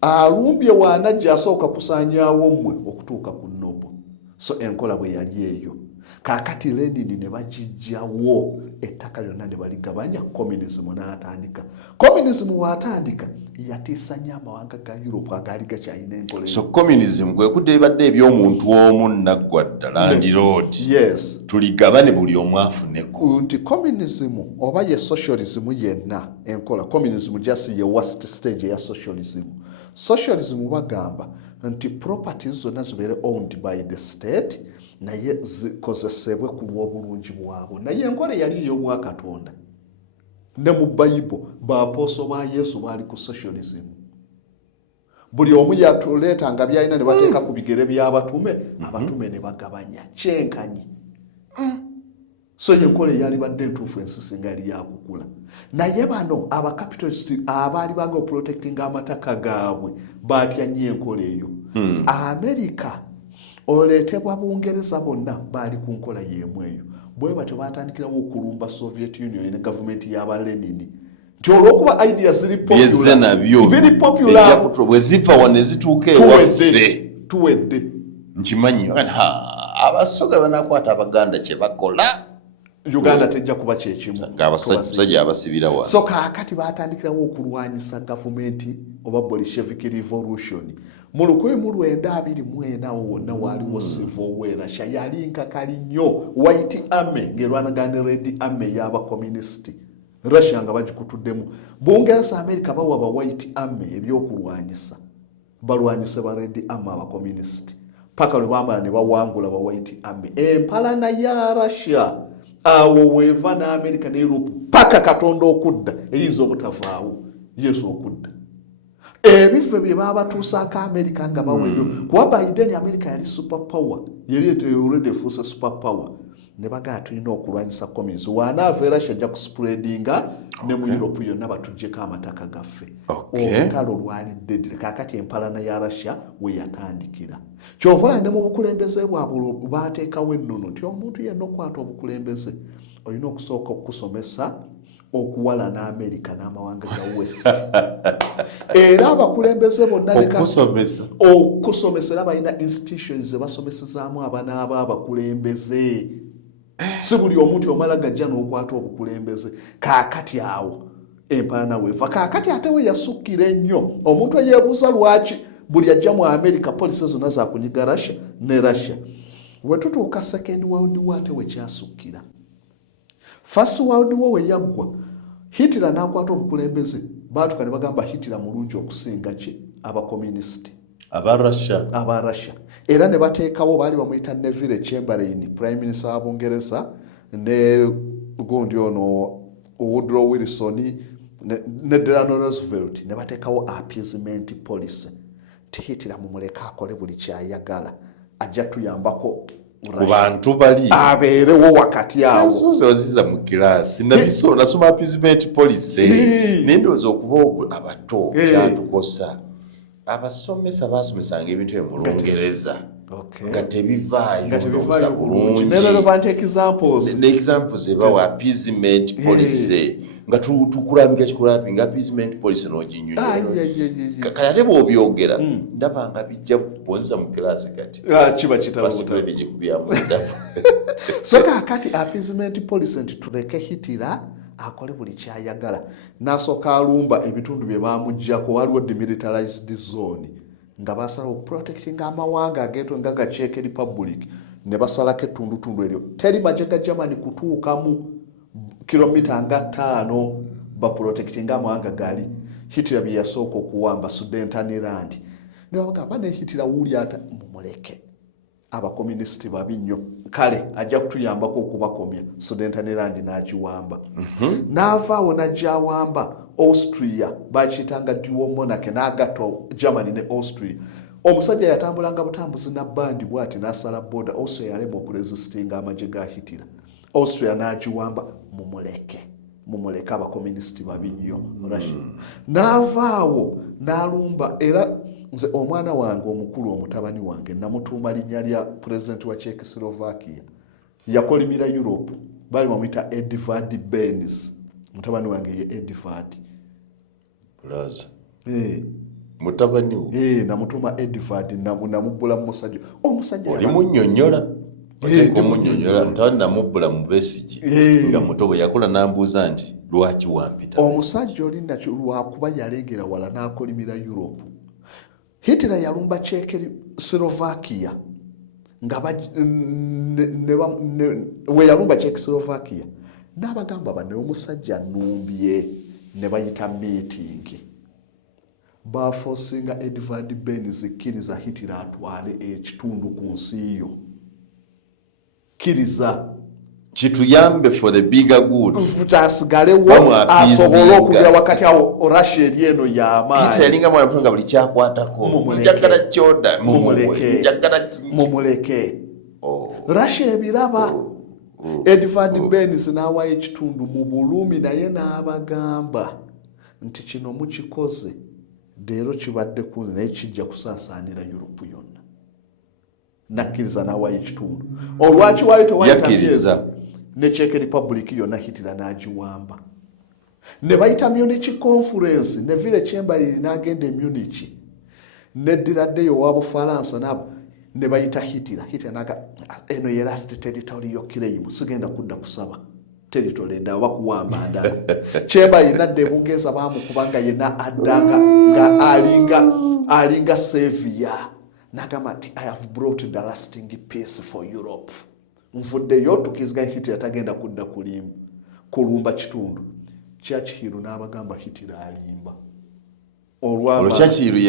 alumbye waanajja asooka kusaanyaawo mmwe okutuuka ku Nobo so enkola bwe yali eyo kaakati Lenin ne bagijjawo ettaka lyonna ne baligabanya communism n'atandika communism bw'atandika yatiisa nnyo amawanga ga Europe agaali gakyalina enkola so communism kwe kudde ebadde eby'omuntu omu naggwa ddala landlord yes tuligabane buli omu afuneko nti communism oba ye socialism yenna enkola communism just ye worst stage ya socialism bagamba nti properties zonna zibeere owned by the state naye zikozesebwe ku lw'obulungi bwabo naye enkola yali ey'obwa Katonda ne mu Bible bapooso ba Yesu baali ku socialism buli omu yatuleetanga byalina ne bateeka ku bigere by'abatume abatume ne bagabanya kyenkanyi so yenkola eyali badde entuufu ensi singa yali yakukula naye bano abacapitalist abaali baga protecting amataka gaabwe baatya nnyo enkola eyo America oleetebwa Bungereza bonna baali ku nkola y'emu eyo bwe batyo baatandikirawo okulumba Soviet Union ne gavumenti y'aba Lenin nti olw'okuba ideas ziri popular bwe ziva wane zituuka ewaffe tuwedde nkimanyi abasoga banakwata Abaganda kye bakola Uganda tejja kuba kyekimu ng'abasajja abasibira wa so kaakati baatandikirawo okulwanyisa gavumenti oba Bolshevik revolution mu 1924 wonna waaliwo civil war Russia yali nkakali nnyo White Army ng'erwanagana ne Red Army y'abakomunisiti Russia nga bagikutuddemu Bungereza America bawa ba White Army ebyokulwanyisa balwanyise ba Red Army abakomunisiti paka lwe bamala ne bawangula ba White Army empalana ya Russia awo weva na America ne Europe paka Katonda okudda eyinza obutavaawo Yesu okudda ebifo bye babatuusaako America nga bawedde kuba Biden America yali super power yali already fuuse super power ne bagaa tulina okulwanyisa communism wanaava Russia ajja kuspreadinga ne mu Europe yonna batuggyeko amataka gaffe olutalo lwali ddedire kaakati empalana ya Russia we yatandikira kyovala ne mu bukulembeze bwabwe baateekawo ennono nti omuntu yenna okwata obukulembeze olina okusooka okusomesa okuwalana America n'amawanga ga West era abakulembeze bonna okusomesa era balina institutions ze basomesezaamu abaana abakulembeze si buli omuntu omala gajja n'okwata obukulembeze kaakati awo empalana weeva kaakati ate we yasukkira ennyo omuntu eyeebuuza lwaki buli ajja mu America polisi zonna zakunyiga Russia ne Russia we tutuuka second world war ate we kyasukkira first world war we yaggwa Hitler n'akwata obukulembeze baatuka ne bagamba Hitler mulungi okusinga ki abakomunisiti aba Russia era ne bateekawo baali bamuyita Neville Chamberlain prime minister wa Bungereza ne gundi ono Woodrow Wilson ne Delano Roosevelt ne bateekawo appeasement policy tihitira mumuleka akole buli kyayagala ajja tuyambako ku bantu bali abeerewo wakati awo soze oziza mu kilaasi nasoma appeasement policy naye ndowooza okuba abato kyatukosa abasomesa basomesanga ebintu ebyo mu Lungereza nga tebivaayo bulungi ne examples ebawa appeasement policy nga tukulambika kikulambinga appeasement policy n'oginyonyola kati ate bw'obyogera ndaba nga bijja kuponza mu kilaasi kati kiba kitawuta gikubyamu so kaakati appeasement policy nti tuleke hitira akole buli kyayagala n'asooka alumba ebitundu bye bamuggyako waliwo demilitarized zone nga basala okuprotectinga amawanga ageetonga ga Czech Republic ne basalako ettundutundu eryo teri magye ga Germany kutuukamu kilomita nga 5 baprotectinga amawanga gali Hitler bye yasooka okuwamba Sudetenland ne bagamba ne Hitler wuli ata mumuleke abakomunisiti babi nnyo kale ajja kutuyambako okubakomya Sudetenland n'agiwamba n'avaawo n'ajja awamba Austria bakiyitanga dual monarchy n'agato Germany ne Austria omusajja yatambulanga butambuzi na bandi bwati n'asala border Austria yalema okuresistinga amagye ga Hitler Austria n'agiwamba mumuleke abakomunisiti babi nnyo n'avaawo n'alumba era nze omwana wange omukulu omutabani wange namutuuma linnya lya president wa Czechoslovakia yakolimira Europe bali bamuyita Edvard Benz mutabani wange ye Edvard Plaza mutabani we namutuuma Edvard namubbula mu omusajja oli munnyonnyola omunyonyola mutabani namubbula mu Besigye nga muto bwe yakula n'ambuuza nti lwaki wampita omusajja oli nakyo lwakuba yalengera wala n'akolimira Europe Hitler yalumba Czechoslovakia nga we yalumba Czechoslovakia n'abagamba bane omusajja numbye ne bayita meeting baforcinga Edvard Benz kkiriza Hitler atwale ekitundu ku nsi yo kiriza kituyambe for the bigger good tutasigalewo asobola okugira wakati awo Russia eri eno y'amaanyi Hitler yalinga mwana mutunga buli kyakwatako njagala Jordan mumuleke Russia ebiraba Edvard Benz n'awaayo ekitundu mu bulumi naye n'abagamba nti kino mukikoze leero kibadde kunze naye kijja kusaasaanira Europe yonna nakkiriza n'awaayo ekitundu olwaki waayo tewayita ne Czech Republic yonna Hitler n'agiwamba ne bayita Munich conference ne Ville Chamberlain n'agenda e Munich neddiraddeyo wa Bufalansa nabo ne bayita Hitler naga eno ye last territory claim sigenda kudda kusaba territory nda bakuwamba ndala Chamberlain nadde Bungereza bamukubanga yenna addanga nga alinga savior nagamba nti I have brought the lasting peace for Europe nfuddeyo tukizga Hitler tagenda kudda kulumba kitundu Churchill n'abagamba Hitler alimba olwama Churchill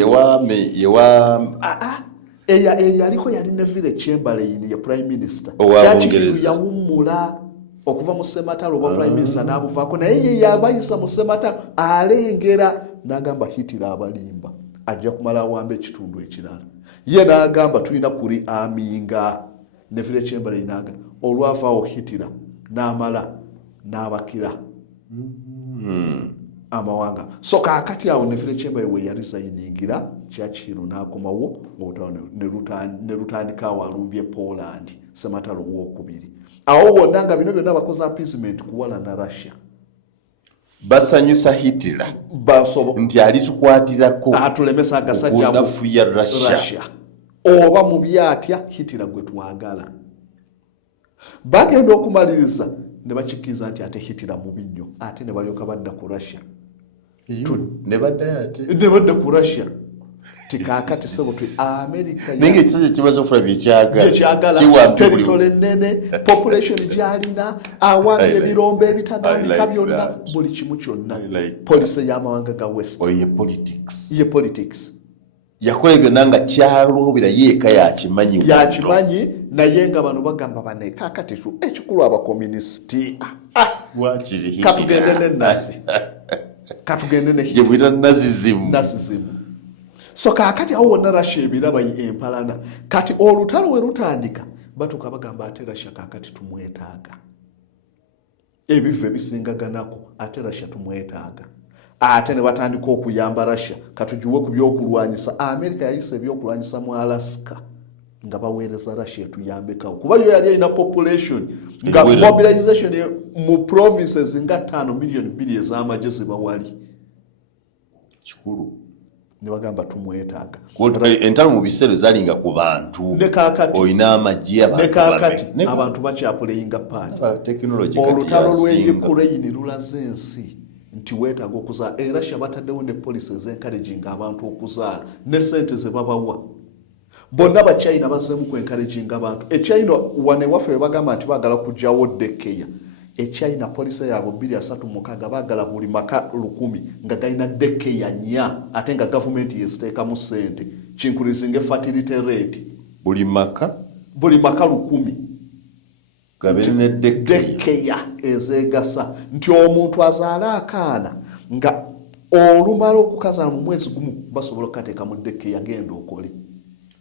yaliko yali Neville Chamberlain ya prime minister Churchill yawummula okuva mu sematalo oba prime minister n'abuvaako naye ye yabayisa mu sematalo alengera n'agamba Hitler abalimba ajja kumala awamba ekitundu ekirala ye n'agamba tulina kuri aminga Neville Chamberlain naga olwavaawo Hitler n'amala n'abakira amawanga so kaakati awo Neville Chamberlain we yaresigningira Churchill n'akomawo ne lutandika awo alumbye Poland sematalo w'okubiri awo wonna nga bino byonna bakoze appeasement kuwalana Russia basanyusa Hitler nti alitukwatirako atulemesa agasajja okunafuya Russia oba mu byatya Hitler gwe twagala bagenda okumaliriza ne bakikkiriza nti ate Hitler mubi nnyo ate ne balyoka badda ku Russia ne badda ku Russia tikaakati sebo tu America ninge kye kibazo ofuna by'ekyagala territory nene population gyalina awambye ebirombe ebitagambika byonna buli kimu kyonna policy y'amawanga ga West ye politics yakola byonna nga kyalubira yeeka yakimanyi naye nga bano bagamba bane kaakati ekikulu abakomunisiti katugende ne nazizimu so kaakati awo wonna Russia ebiraba empalana kati olutalo we rutandika batuuka bagamba ate Russia kaakati tumwetaaga ebifo ebisingaganako ate Russia tumwetaaga ate ne batandika okuyamba Russia katujuwe ku byokulwanyisa America yayise ebyokulwanyisa mu Alaska nga baweereza Russia etuyambekawo kuba yo yali ina population nga mobilization mu provinces nga 5 million 2 ez'amagye zibawali kikulu ne bagamba tumwetaaga entalo mu biseera zalinga ku bantu ne kaakati oyina amagye abantu bakyapuleyinga paadi olutalo lw'e Ukraine lulaze ensi nti weetaaga okuzaala era Russia bataddewo ne policy ez'encouraging abantu okuzaala ne sente ze babawa bonna ba China bazzeemu ku encouraging abantu China wane waffe bagamba nti baagala kujjawo daycare China policy yaabwe 236 baagala buli maka 1,000 nga galina daycare 4 ate nga gavumenti yeziteekamu ssente kinkurizinga fertility rate buli maka 1,000 gabene daycare ezegasa nti omuntu azaala akaana nga olumala okukazaala mu mwezi gumu basobola okukateeka mu daycare agenda okole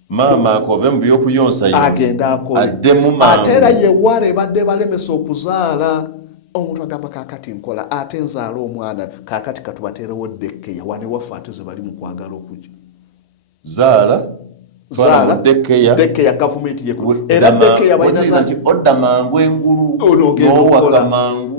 maama akove mu byokuyonsa agenda akole ate era yewale badde balemesa okuzaala omuntu agamba kaakati nkola ate nzaala omwana kaakati katubateerewo daycare wane waffe ate ze bali mu kwagala okujja zaala daycare gavumenti yekulu era daycare bayina nti odda mangu engulu n'owaka mangu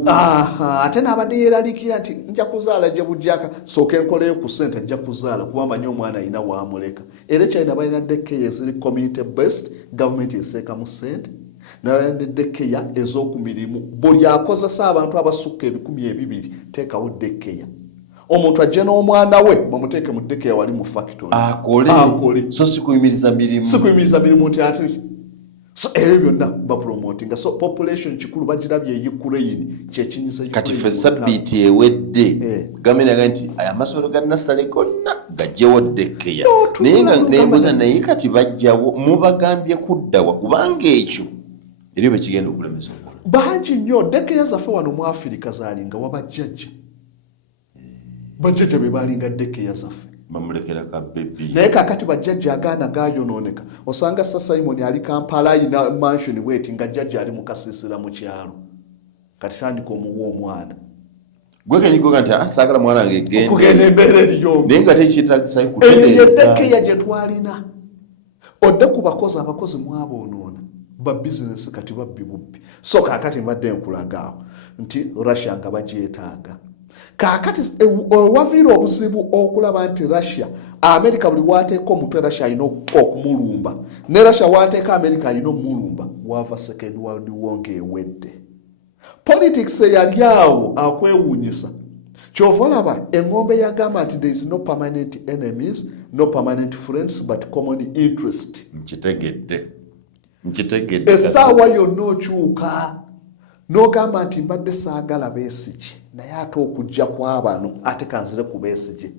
ate n'abadde yeeralikira nti nja kuzaala gye bujjaka sooka enkoleyo ku ssente ajja kuzaala kuba amanyi omwana alina waamuleka era China balina daycare eziri community based gavumenti eziteekamu ssente nabalina daycare ez'oku mirimu buli akozesa abantu abasukka 200 teekawo daycare omuntu ajje n'omwana we bamuteeke mu daycare wali mu factory akole so sikuyimiriza mirimu nti ate so ebyo byonna bapromotinga so population kikulu bagirabye Ukraine kyekinyiza kati ffe sabbiiti ewedde gamenaga nti aya amasomero ga nasale gonna gajjewo daycare naye nga nembuza naye kati bajjawo mubagambye kuddawa kubanga ekyo eryo bwe kigenda okulemesa okola bangi nnyo daycare zaffe wano mu Afirika zaalinga wabajjajja bajjajja be baalinga daycare zaffe bamulekera ka bebi naye kaakati bajjajja agaana gayonooneka osanga Simon ali Kampala ayina mansion bweti nga jjajja ali mu kasiisira mu kyalo kati tandika omuwa omwana gwe kenyigoga nti asaagala mwana wange egende kugenda embeera eriyo naye nga tekyetaagisayo kutereeza daycare gye twalina odde ku abakozi mwaboonoona ba bizinesi kati babbi bubbi so kaakati mbadde nkulagaawo nti Russia nga bagyetaaga kaakati waviira obuzibu okulaba nti Russia America buli waateeka omutwe Russia alina okumulumba ne Russia waateeka America alina omulumba wava second world war ng'ewedde politics eyali awo akwewuunyisa kyova olaba engombe yagamba nti there is no permanent enemies no permanent friends but common interest nkitegedde essaawa yonna okyuka n'ogamba nti mbadde saagala Besigye naye ate okujja kw'abano ate kanzire ku Besigye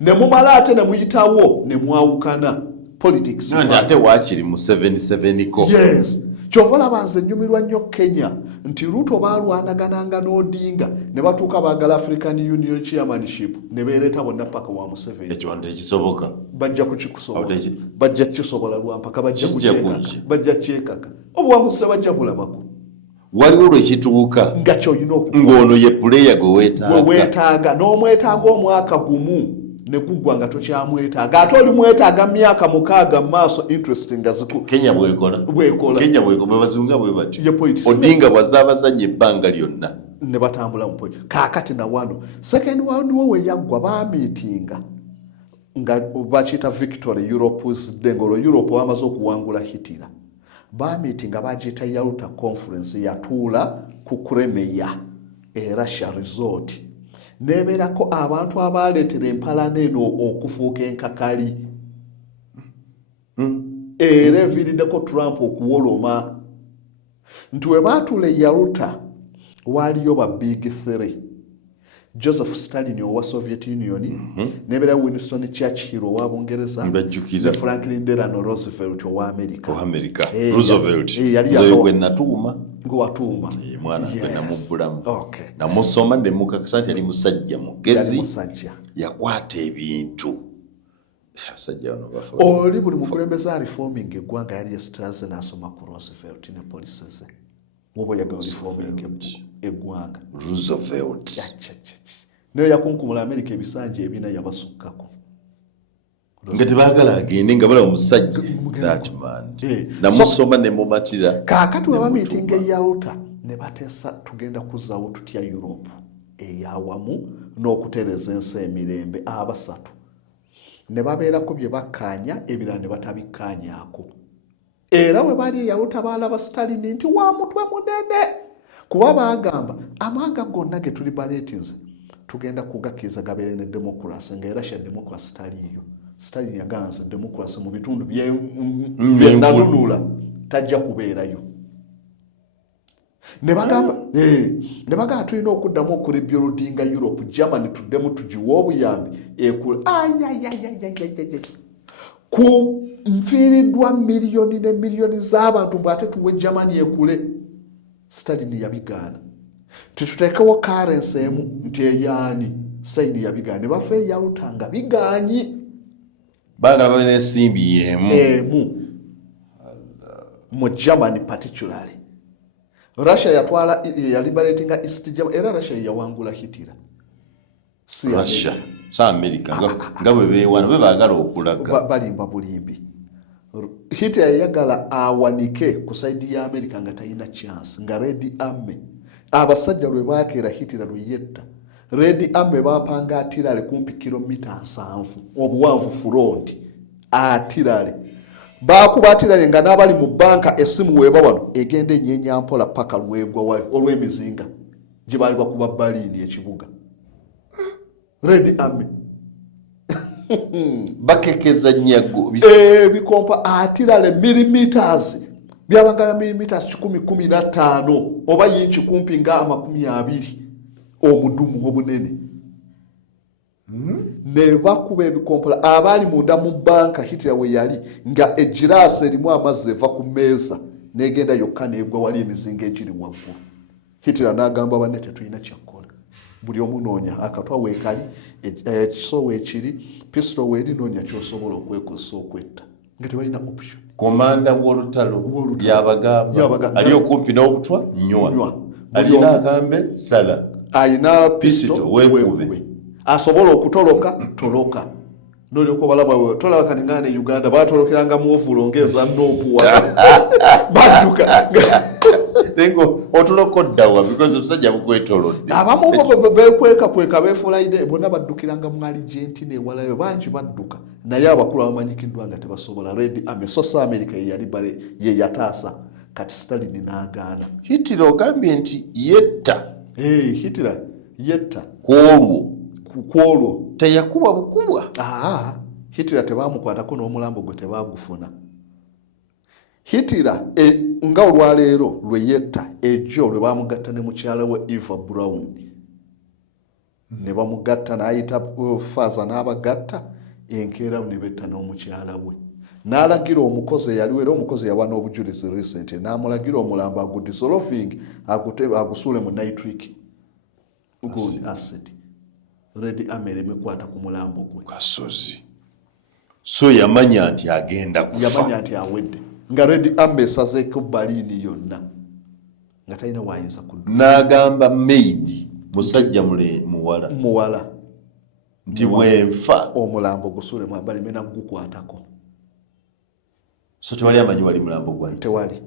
ne mumala ate ne muyitawo ne mwawukana politics ate waakiri mu 77 ko yes kyova olaba nze nnyumirwa nnyo Kenya nti Ruto baalwanagananga n'Odinga ne batuuka baagala African Union chairmanship ne beereeta bonna paka wa Museveni ekyo tekisoboka bajja kukikusobola bajja kisobola lwampaka bajja kyekaka obuwanguzi tebajja bulabako waliwo lwekituuka nga kyolina ng'ono ye puleya gwe weetaaga n'omwetaaga omwaka gumu ne guggwa nga tokyamwetaaga ate oli mwetaaga myaka 6 mu maaso interesting nga Kenya bwekola bwebazunga bwe batyo Odinga bwazabazanya ebbanga lyonna ne batambula mu point kaakati na wano second world war we yaggwa baamiitinga nga bakiyita victory Europe's dengolo Europe wamaze okuwangula Hitler baamiitinga bagiyita Yalta conference yatuula ku Crimea Russia resort nebeerako abantu abaaleetera empalana eno okufuuka enkakali era eviiriddeko Trump okuwoloma nti we baatuula Yalta waaliyo ba big three Joseph Stalin owa Soviet Union nebeera Winston Churchill owa Bungereza ne Franklin Delano Roosevelt owa America Roosevelt yali natuuma gwatuuma mwana gwe namubbulamu namusoma ne mukakasa nti yali musajja mugezi yakwata ebintu abasajja bano bafa oli buli mukulembeze reforming eggwanga yali yesitaze n'asoma ku Roosevelt ne police ze woba oyagala reforming eggwanga Roosevelt naye yakunkumula America ebisanja ebina yabasukkako nga tebaagala agende nga bala omusajja that man namusoma ne mumatira kaakati waba meeting eyawuta ne bateesa tugenda kuzzaawo tutya Europe eyawamu n'okutereeza ensi emirembe abasatu ne babeerako bye bakkaanya ebirala ne batabikkaanyaako era we bali eyawuta baalaba Stalin nti wa mutwe munene kuba baagamba amanga gonna ge tuli baletins tugenda kugakkiriza gabeere ne demokrasi nga era sha demokrasi taliiyo Stalin yaganza demokrasi mu bitundu byenanunula tajja kubeerayo ne bagamba tulina okuddamu okurebuildinga Europe Germany tuddemu tugiwa obuyambi ekula ku nfiiriddwa miliyoni ne miliyoni z'abantu mbwate tuwe Germany ekule Stalin yabigaana tutekewo currency emu nti eyaani Stalin yabigaana ne bafa eyawutanga bigaanyi baagala babe n'ensimbi emu mu Germany particularly Russia yatwala yaliberatinga East Germany era Russia yawangula Hitler si Russia sa America nga bwe beewana bwe baagala okulaga balimba bulimbi Hitler yagala awanike ku side ya America nga tayina chance nga Red Army abasajja lwe baakera Hitler lwe yetta Red Army bapanga atirale kumpi kilomita 7 obuwanvu front atirale bakuba atirale nga n'abali mu banka esimu weba wano egende enyenya mpola paka lwegwa wali olw'emizinga gye baali bakuba Berlin ekibuga Red Army bakekeza nyago bikompa atirale millimeters byabanga millimeters 10-15 oba yinchi kumpi nga 20 omudumu obunene ne bakuba ebikompola abali munda mu banka Hitler we yali nga ejirasa erimu amazzi eva ku meeza negenda yokka negwa wali emizinga egiri waggulu Hitler n'agamba banne tetulina kyakola buli omunoonya akatwa weekali ekisowe ekiri pistol weeri noonya kyosobola okwekozesa okwetta nga tebalina option komanda w'olutalo yabagamba ali okumpi n'obutwa nywa alina agambe sala ayina pistol weekube asobola okutoloka toloka nolyoka balaba tolaba kaningana ne Uganda batolokeranga mu ovulo ngeza nopuwa baduka tengo otulokoddawa because omusajja bukwetolodde abamu bekweka befulaide bonna baddukiranga mu Argentina ewalayo bangi badduka naye abakulu abamanyikiddwa nga tebasobola Red Army so America yali bale ye yataasa kati Stalin n'agaana Hitler ogambye nti yetta Hitler yetta kwolwo teyakuba bukubwa Hitler tebamukwatako n'omulambo gwe tebagufuna Hitler nga olwaleero lwe yetta ejjo lwe bamugatta ne mukyala we Eva Braun ne bamugatta n'ayita faza n'abagatta enkeera ne betta n'omukyala we n'alagira omukozi eyaliwo era omukozi yawa n'obujulizi recent n'amulagira omulambo agudissolving agusuule mu nitric acid Red Army emekwata ku mulambo gwe kasozi so yamanya nti agenda kufa yamanya nti awedde nga Red Army esazeeko Berlin yonna nga talina wayinza kudduka n'agamba maid musajja muwala nti bwenfa omulambo gusuule mu Berlin nagukwatako so tewali amanyi wali mulambo gwa tewali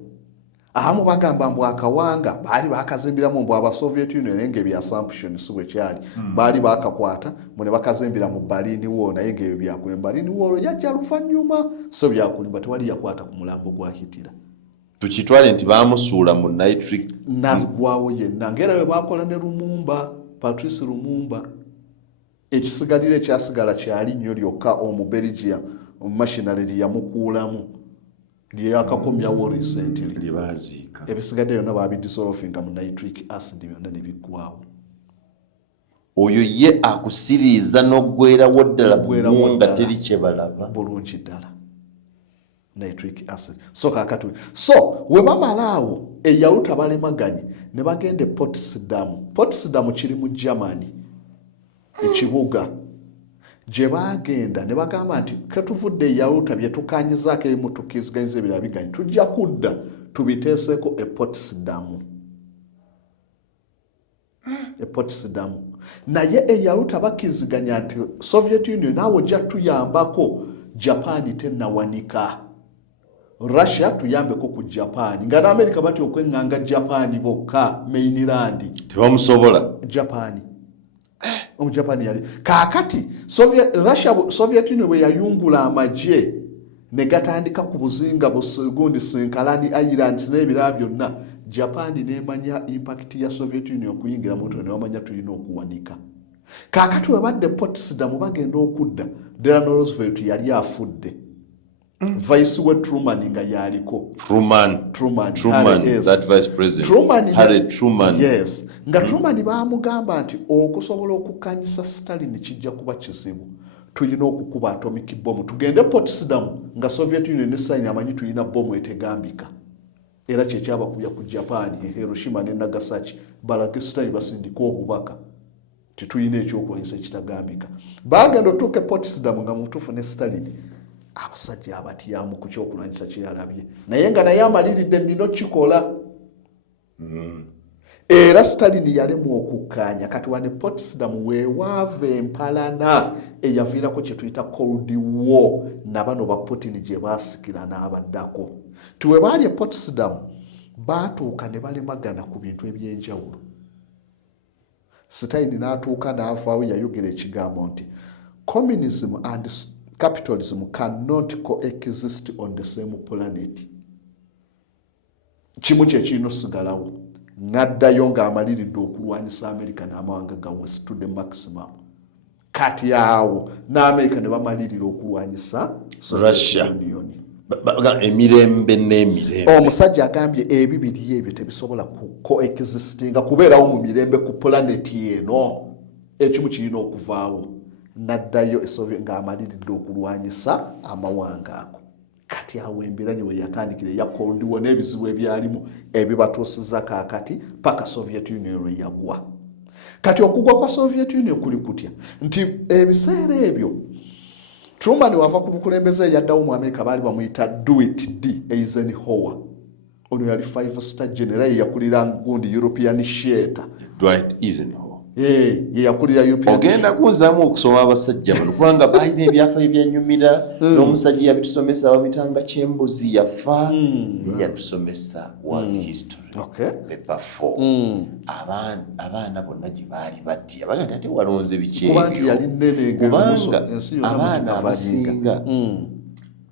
ahamu bagamba mbu akawanga baali bakazimbiramu mbu aba Soviet Union nenge bya assumption siwe kyali baali bakakwata mune bakazimbira mu Berlin Wall naye ngeyo byakule Berlin Wall yajja luvannyuma so byakulimba tewali yakwata ku mulambo gwa Hitler tukitwale nti baamusuula mu nitric nagwawo yenna ngera we bakola ne Lumumba Patrice Lumumba ekisigalire kyasigala kyali nnyo lyokka omu Belgium machinery yamukuulamu lyakakomyawo recently lyebaziika ebisigadde yonna babidissolvinga mu nitric acid byonna ne biggwawo oyo ye akusiriiza n'oggwerawo ddala nga teri kye balaba bulungi ddala nitric acid so kakati so we bamalaawo eyawuta balemaganye ne bagende Potsdam kiri mu Germany ekibuga gye baagenda ne bagamba nti ketuvudde e Yalta bye tukanyizaako ebimu tukkiziganyiza ebirala biganyi tujja kudda tubiteeseeko e Potsdam naye e Yalta bakkiziganya nti Soviet Union naawe ojja tuyambako Japan tennawanika Russia tuyambeko ku Japan nga n'Amerika batya okweŋŋanga Japan bokka mainland tebamusobola Japan Omujapani yali kaakati Soviet Union bwe yayungula amagye ne gatandika ku buzinga gundi Sinkalani Islands n'ebirala byonna Japan n'emanya impact ya Soviet Union okuyingira mu ne wamanya tulina okuwanika kaakati webadde Potsdam bagenda okudda Delano Roosevelt yali afudde Vice we Truman nga yaliko Truman that vice president Harry Truman yes nga Truman baamugamba nti okusobola okukanyisa Stalin kijja kuba kizibu tulina okukuba atomic bomb tugende Potsdam nga Soviet Union ne sign amanyi tulina bomu etegambika era kyekyabakubya ku Japan Hiroshima ne Nagasaki balage Stalin basindika obubaka tetulina ekyokulwanyisa ekitagambika bagenda otuuke Potsdam nga mutuufu ne Stalin abasajja abatyamu ku kyokulwanyisa kyeyalabye naye nga naye amaliridde nino kikola era Stalin yalemu okukkaanya kati wane Potsdam weewaava empalana eyaviirako kye tuyita Cold War na bano ba Putin gye baasikira n'abaddako tiwe baali e Potsdam baatuuka ne balemagana ku bintu eby'enjawulo Stalin n'atuuka n'avaawo yayogera ekigambo nti communism and capitalism cannot coexist on the same planet kimu kyekirina osigalawo n'addayo ng'amaliridde okulwanyisa America n'amawanga ga West to the maximum kati awo n'Amerika ne bamalirira okulwanyisa Russia emirembe n'emirembe omusajja agambye ebibiri ebyo tebisobola coexistinga kubeerawo mu mirembe ku planeti eno ekimu kirina okuvaawo n'addayo ng'amaliridde okulwanyisa amawanga ago kati awo embeera niwe yatandikira eya Cold War n'ebizibu ebyalimu ebibatuusiza kaakati paka Soviet Union lwe yagwa kati okugwa kwa Soviet Union kuli kutya nti ebiseera ebyo Truman wava ku bukulembeze yaddawo mu Amerika baali bamuyita Dwight D. Eisenhower ono yali 5-star general yakulira gundi European theater Dwight Eisenhower ye yakulira European ogenda kunzaamu okusoma abasajja bano kubanga balina ebyafaayo ebyanyumira n'omusajja yabitusomesa babitanga kyembuzi yafa yatusomesa world history paper 4 abaana bonna gye baali batya baganda ate walonze bikyebyo kubanga abaana abasinga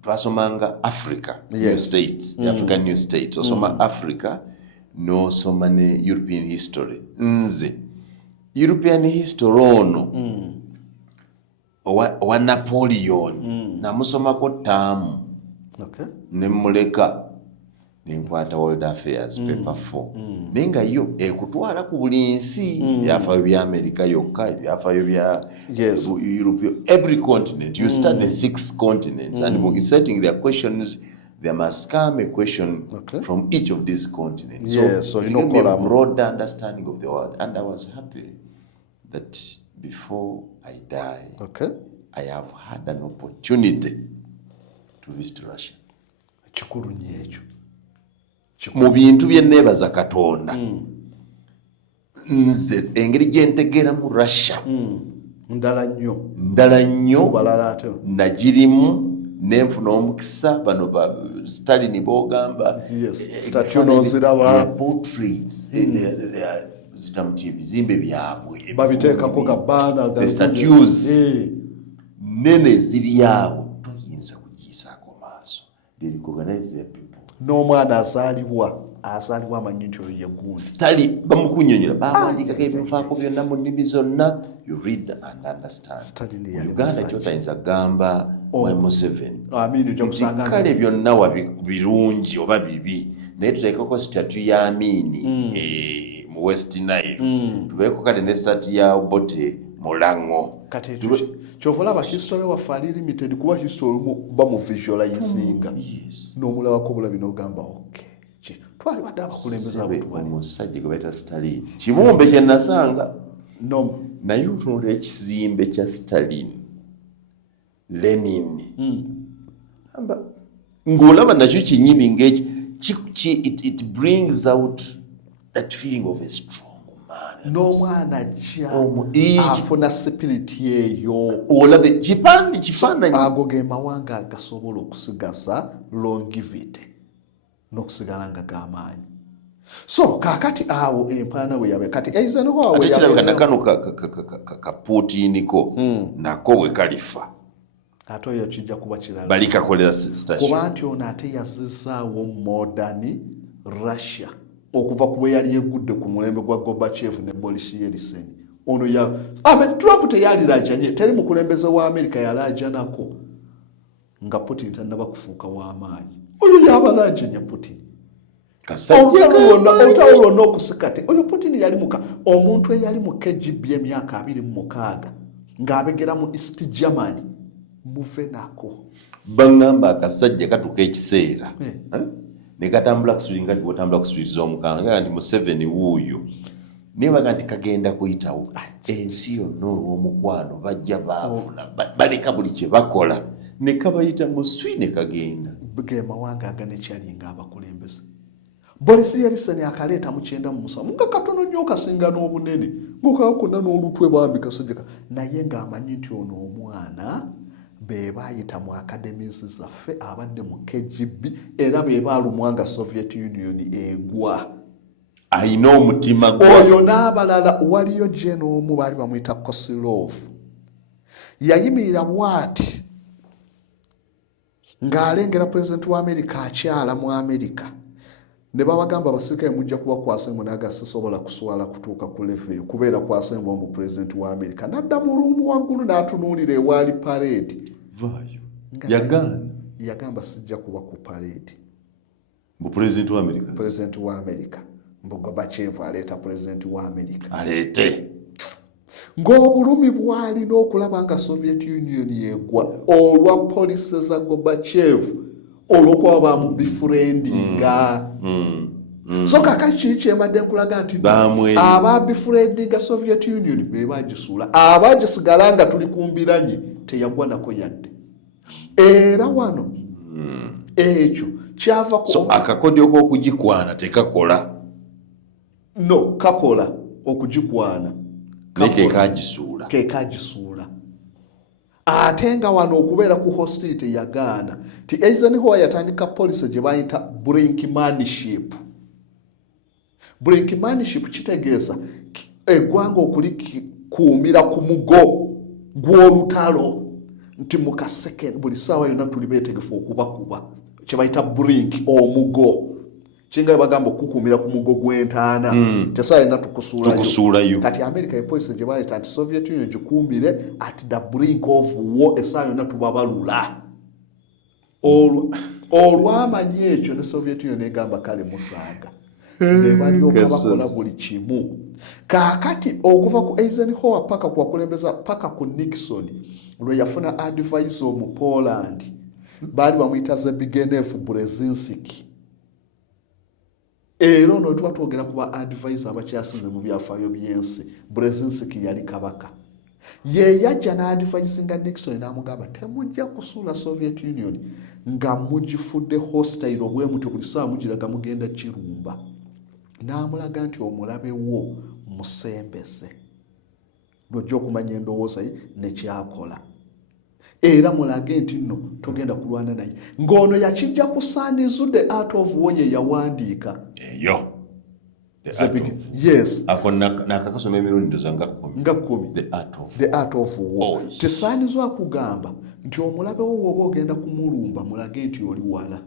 twasomanga Africa New States African New States osoma Africa n'osoma ne European history nze European history ono owa Napoleon namusomako ttaamu nemuleka nenkwata world affairs paper 4 naye nga yo ekutwala ku buli nsi ebyafaayo bya America yokka ebyafaayo bya Europe every continent you study 6 continents and when setting their questions there must come a question from each of these continents. So you know, a broad understanding of the world. And I was happy that before I die, I have had an opportunity to visit Russia. Mu bintu bye neebaza Katonda nze engeri gye ntegeera mu Russia ndala nnyo nagirimu nenfuna omukisa bano ba Stalin bogamba portraits zitamuti ebizimbe byabwe babiteekako gabaana statues nene ziri awo toyinza kugiyisaako maaso they recognize their people n'omwana azaalibwa amanyi nti oyo yegundi Stalin bamukunyonyola bawandiikako ebifaako byonna mu nnimi zonna you read and understand Uganda kyotayinza gamba Museveni kale byonna birungi oba bibi naye tuteekako statue ya Amini mu West Nile tubeeko kale ne statue ya Obote mu Lango kyovola abahistory waffe ali limited kuba history bamuvisualizinga n'omulabako bulabi n'ogamba twali badde abakulembeza omusajja gwe bayita Stalin kimumbe kye nasanga naye otunula ekizimbe kya Stalin Lenin ng'olaba nakyo kyennyini ng'eki it brings out that feeling of a strong man. N'omwana ajja afuna sipiriti eyo. Olabe kifaananyi ago ge mawanga agasobola okusigasa longevity n'okusigala nga g'amaanyi. So kaakati awo empaana we yabe kati Eisenhower ate kirabika nakano ka Putiniko nako we kalifa ate oyo kijja kuba kirala bali kakolera station kuba nti ono ate yazizaawo modern Russia okuva ku bwe yali egudde ku mulembe gwa Gorbachev ne Boris Yeltsin. Ono Trump teyalirajanye, teri mukulembeze wa Amerika yalajanako nga Putin tannaba kufuuka w'amaanyi. Oyo yabalajanya Putin. Olutalo n'okusikate oyo Putin yali muka omuntu eyali mu KGB emyaka 26 ng'abegera mu East Germany muve nako. Bangamba akasajja katuka ekiseera ne katambula kusulinga kotambula kusuliza omukanga nti Museveni wuuyo nebaga nti kagenda kuyitawo ensi yonna olw'omukwano bajja baafuna baleka buli kye bakola ne kabayita muswi ne kagenda ge mawanga agane kyali nga abakulembeze. Boris Yeltsin akaleeta mu 97 nga katono nnyo kasinga n'obunene ng'okakonna n'olutwe bambi kasajjaka naye ng'amanyi nti ono omwana be baayita mu academies zaffe abadde mu KGB era be baalumwanga Soviet Union egwa. Ayina omutima oyo n'abalala waliyo jeno omu baali bamuyita Kosilov yayimirira bw'ati ng'alengera president wa Amerika akyala mu Amerika ne babagamba abasirikale mujja kuba kwasembo naga sisobola kuswala kutuuka ku level kubeera kwasembo mu president wa Amerika nadda mu ruumu waggulu n'atunuulira ewaali parade vayo yagamba sijja kuba ku parade mu president wa Amerika Gorbachev aleeta president wa Amerika aleete ng'obulumi bwalina okulaba nga Soviet Union yegwa olwa police za Gorbachev olwokuba bamubifurendinga. So kakati kiri kyembadde nkulaga nti ababifurendinga Soviet Union be bagisuula abagisigala nga tuli kumbiranye teyagwa nako yadde era wano ekyo kyava ku so akakodyo k'okugikwana tekakola no kakola okugikwana kekagisuula ate nga wano okubeera ku hostility yagaana ti Eisenhower yatandika policy gye bayita brinkmanship. Brinkmanship kitegeeza eggwanga okulikuumira ku mugo gw'olutalo nti mukaseke buli ssaawa yonna tuli beetegefu okubakuba kye bayita brink omugo kinga bagamba okukuumira ku mugo gw'entaana tesaawa yonna tukusuulayo. Kati America epolisi gye bayita nti Soviet Union gikuumire at the brink of war essaawa yonna tubabalula. Olw'amanyi ekyo ne Soviet Union egamba kale musaaga ne balyoka bakola buli kimu. Kaakati okuva ku Eisenhower paka ku bakulembeza paka ku Nixon lwe yafuna advice mu Poland baali bamuyita Zbigniew Brzezinski. Era ono tuba twogera ku ba advice abakyasinze mu byafaayo by'ensi. Brzezinski yali kabaka ye yajja n'advicinga Nixon n'amugamba temujja kusuula Soviet Union nga mugifudde hostile obwe muto buli ssaawa mugiraga mugenda kirumba. N'amulaga nti omulabe wo musembese lwojja okumanya endowooza ye ne kyakola era mulage nti nno togenda kulwana naye ng'ono yakijja ku Sands the Art of War ye yawandiika eyo yes ako nakakasoma emirundi ndoza nga 10 the art of war tisaanizwa akugamba nti omulabe wo woba ogenda kumulumba mulage nti oli wala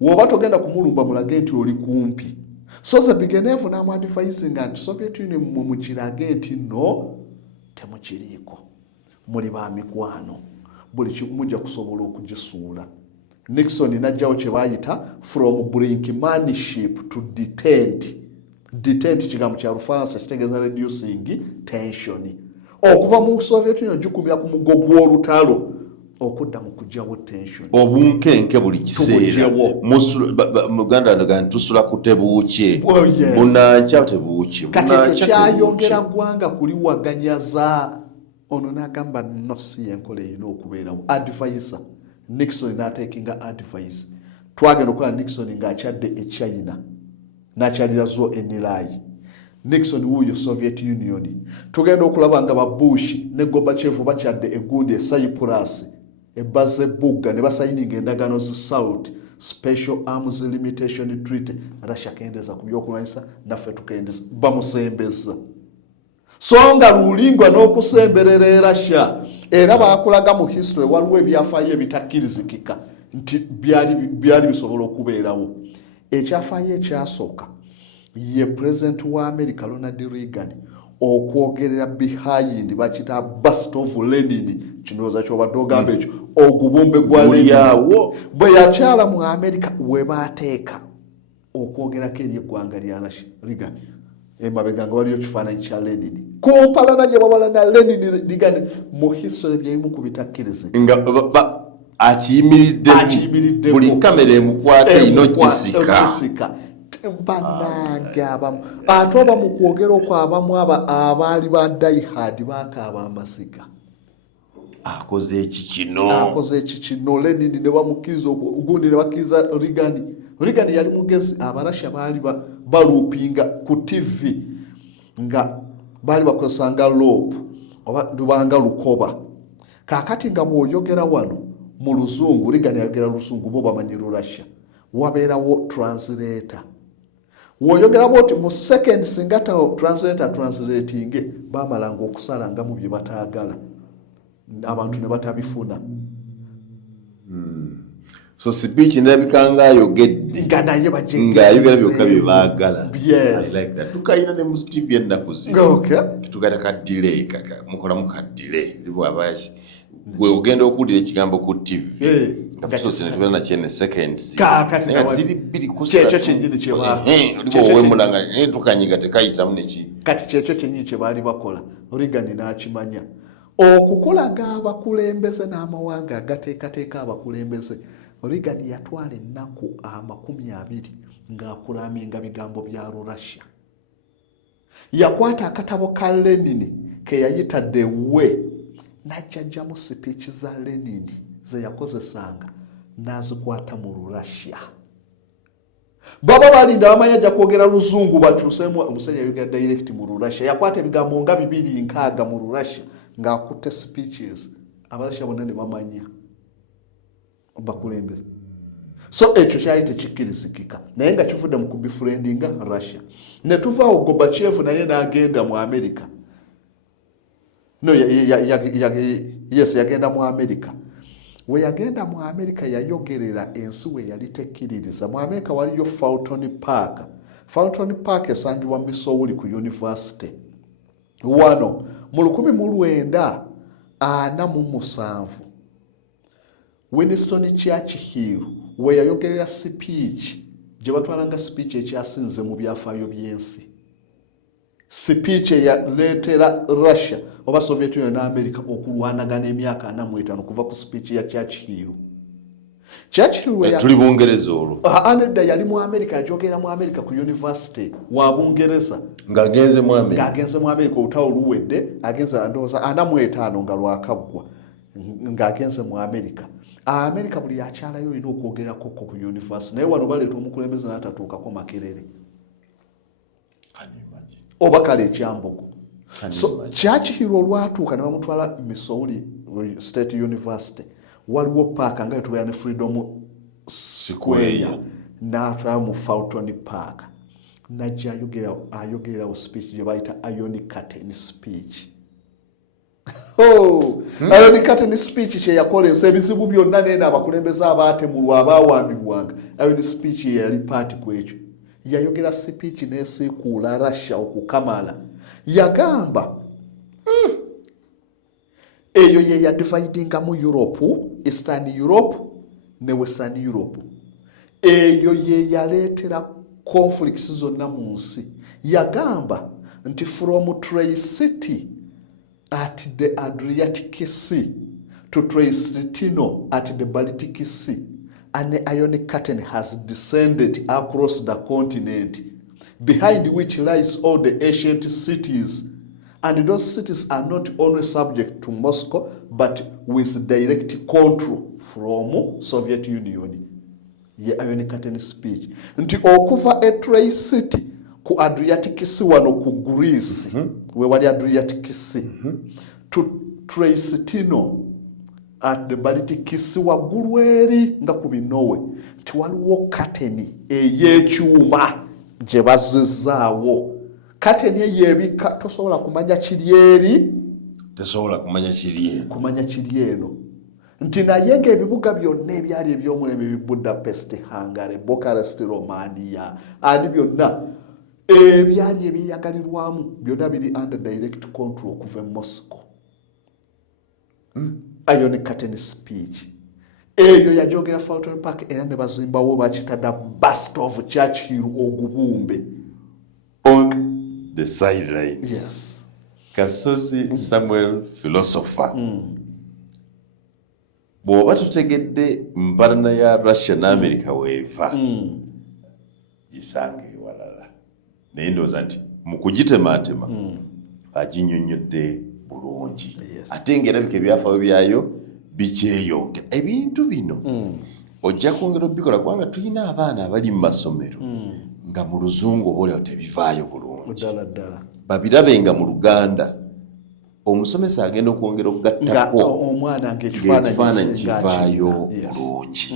woba togenda kumulumba mulage nti oli kumpi. So Zbigniew n'amwadvicinga nti Soviet Union mukirage nti no temukiriiko muli ba mikwano buli kimujja kusobola okugisuula. Nixon n'ajjawo kye baayita from brinkmanship to detent kigambo kya Lufalansa kitegeeza reducing tension. Okuva mu Soviet Union gikumira ku mugo gw'olutalo okudda mu kugyawo tension obunkenke buli kiseera muganda ndaga ntusula ku tebuuki bunanca tebuuki kati ekyo kyayongera ggwanga kuliwaganyaza ono n'agamba no si yenkola erina okubeerawo advisor Nixon n'ateekinga advice twagenda okukola Nixon ng'akyadde e China n'akyalira zo enilaayi Nixon wuuyo Soviet Union tugenda okulaba nga ba Bush ne Gorbachev bakyadde egundi e Cyprus ebbaze bugga ne basayininga endagaano zi South Special Arms Limitation Treaty Russia kendeza ku byokulwanyisa naffe tukendeza bamusembeza so nga lulingwa n'okusemberera Russia era baakulaga mu history waliwo ebyafaayo ebitakkirizikika nti byali bisobola okubeerawo ekyafaayo ekyasooka ye president wa America Ronald Reagan okwogerera behind bakita bust of Lenin kinooza kyobadde ogamba ekyo ogubumbe gwa Lenin bwe yakyala mu America we baateeka okwogerako eri eggwanga lya Reagan emabega nga waliyo kifaananyi kya Lenin kumpalana gye bawala na Lenin Reagan mu history byebimu ku bitakkirizika nga akiyimiridde buli kamera emukwata ino kisika banange abamu ate oba mu kwogera okwo abamu abaali ba diehard bakaaba amasiga akoze eki kino Lenin ne bamukkiriza ogundi ne bakkiriza Reagan yali mugezi abarasha baali baluupinga ku TV nga baali bakozesanga loop oba lubanga lukoba kakati nga bw'oyogera wano mu luzungu Reagan yayogera luzungu bo bamanyi Russia wabeerawo translator woyogera bwoti mu second singata translating bamalanga okusalanga mu bye bataagala abantu ne batabifuna so speech ndabikanga ayogedde nga naye ng'ayogera byokka bye baagala yes. like that tukayina ne mu Steve ennaku zino okay. tukata ka delay mukolamu ka delay libwabaaki gwe ogenda okuwulira ekigambo ku TV nga tusoose ne tubera nakyo ne seconds naye ziri bbiri kyekyo kyennyini kyewawemulanga tukanyiga tekayitamu neki kati kyekyo kyennyini kye baali bakola Reagan n'akimanya okukolaga abakulembeze n'amawanga agateekateeka abakulembeze Reagan yatwala ennaku 20 ng'akulaminga bigambo bya Russia yakwata akatabo ka Lenin ke yayitadde we n'ajjajjamu speech za Lenin ze yakozesanga n'azikwata mu Russia baba balinda bamanya ajja kwogera luzungu bakyusemu omusajja yayogera direct mu Russia yakwata ebigambo nga 2 mu Russia ng'akutte speeches abarasha bonna ne bamanya bakulembeze so ekyo kyali tekikkirizikika naye nga kivudde mu kubifriendinga Russia ne tuvaawo Gorbachev naye n'agenda mu America no yes yagenda mu America we yagenda mu America yayogerera ensi we yali tekkiririza mu America waliyo Fountain Park esangibwa Missouri ku University wano mu 1947 Winston Churchill we yayogerera speech gye batwalanga speech ekyasinze mu byafaayo by'ensi speech yaleetera Russia oba Soviet Union na America okulwanagana emyaka 45 kuva ku speech ya Churchill we tuli Bungereza olwo anedda yali mu America yajogera mu America ku University wa Bungereza ng'agenze mu America olutawo luwedde agenza ndowooza 45 nga lwakaggwa ng'agenze mu America America buli yakyalayo olina okwogerako ku University naye wano baleeta omukulembeze n'atatuukako Makerere oba kale ekyambogo so Churchill olwatuuka ne bamutwala Missouri State University waliwo paaka nga yetubera ne Freedom Square n'atwala mu Fountain Park najja ayogerawo speech gye bayita Iron Curtain speech Iron Curtain speech kye yakola ensi ebizibu byonna nene abakulembeze abaatemulwa abaawambibwanga Iron speech ye yali paati ku ekyo yayogera speech n'esiikuula Russia okukamala yagamba eyo ye yadividinga mu Europe Eastern Europe ne Western Europe eyo ye yaleetera conflicts zonna mu nsi yagamba nti from Tri-City at the Adriatic Sea to Triestino at the Baltic Sea an Iron Curtain has descended across the continent behind which lies all the ancient cities And those cities are not only subject to Moscow, but with direct control from Soviet Union. Ye Iron Curtain speech. Nti okuva a Trace City ku Adriatic Sea wano ku Greece, we wali Adriatic Sea, to Trace Tino at the Baltic Sea waggulu eri nga ku binowe. Nti waliwo curtain ey'ekyuma gye bazzizaawo. Curtain yebika tosobola kumanya kiri eri, tesobola kumanya kiri eno. Nti naye ng'ebibuga byonna ebyali eby'omulembe Budapest, Hungary, Bucharest, Romania, ani byonna ebyali ebyeyagalirwamu byonna biri under direct control okuva e Moscow. Iron Curtain speech eyo yajogera Fountain Park era ne bazimbawo bakitadda bust of Churchill ogubumbe on the sidelines. Yes. Kasozi Samuel philosopher. Bw'oba tutegedde mbalana ya Russia n'Amerika weeva gisange ewalala. Naye ndowooza nti mu kugitemaatema aginnyonnyodde bulungi. Ate ng'erabika ebyafaayo byayo bikyeyongera. Ebintu bino ojja kwongera obikola kubanga tulina abaana abali mu masomero nga mu Luzungu oboolyawo tebivaayo bulungi. Babirabe nga mu Luganda omusomesa agenda okwongera okugattako omwana ng'ekifaananyi kivaayo bulungi.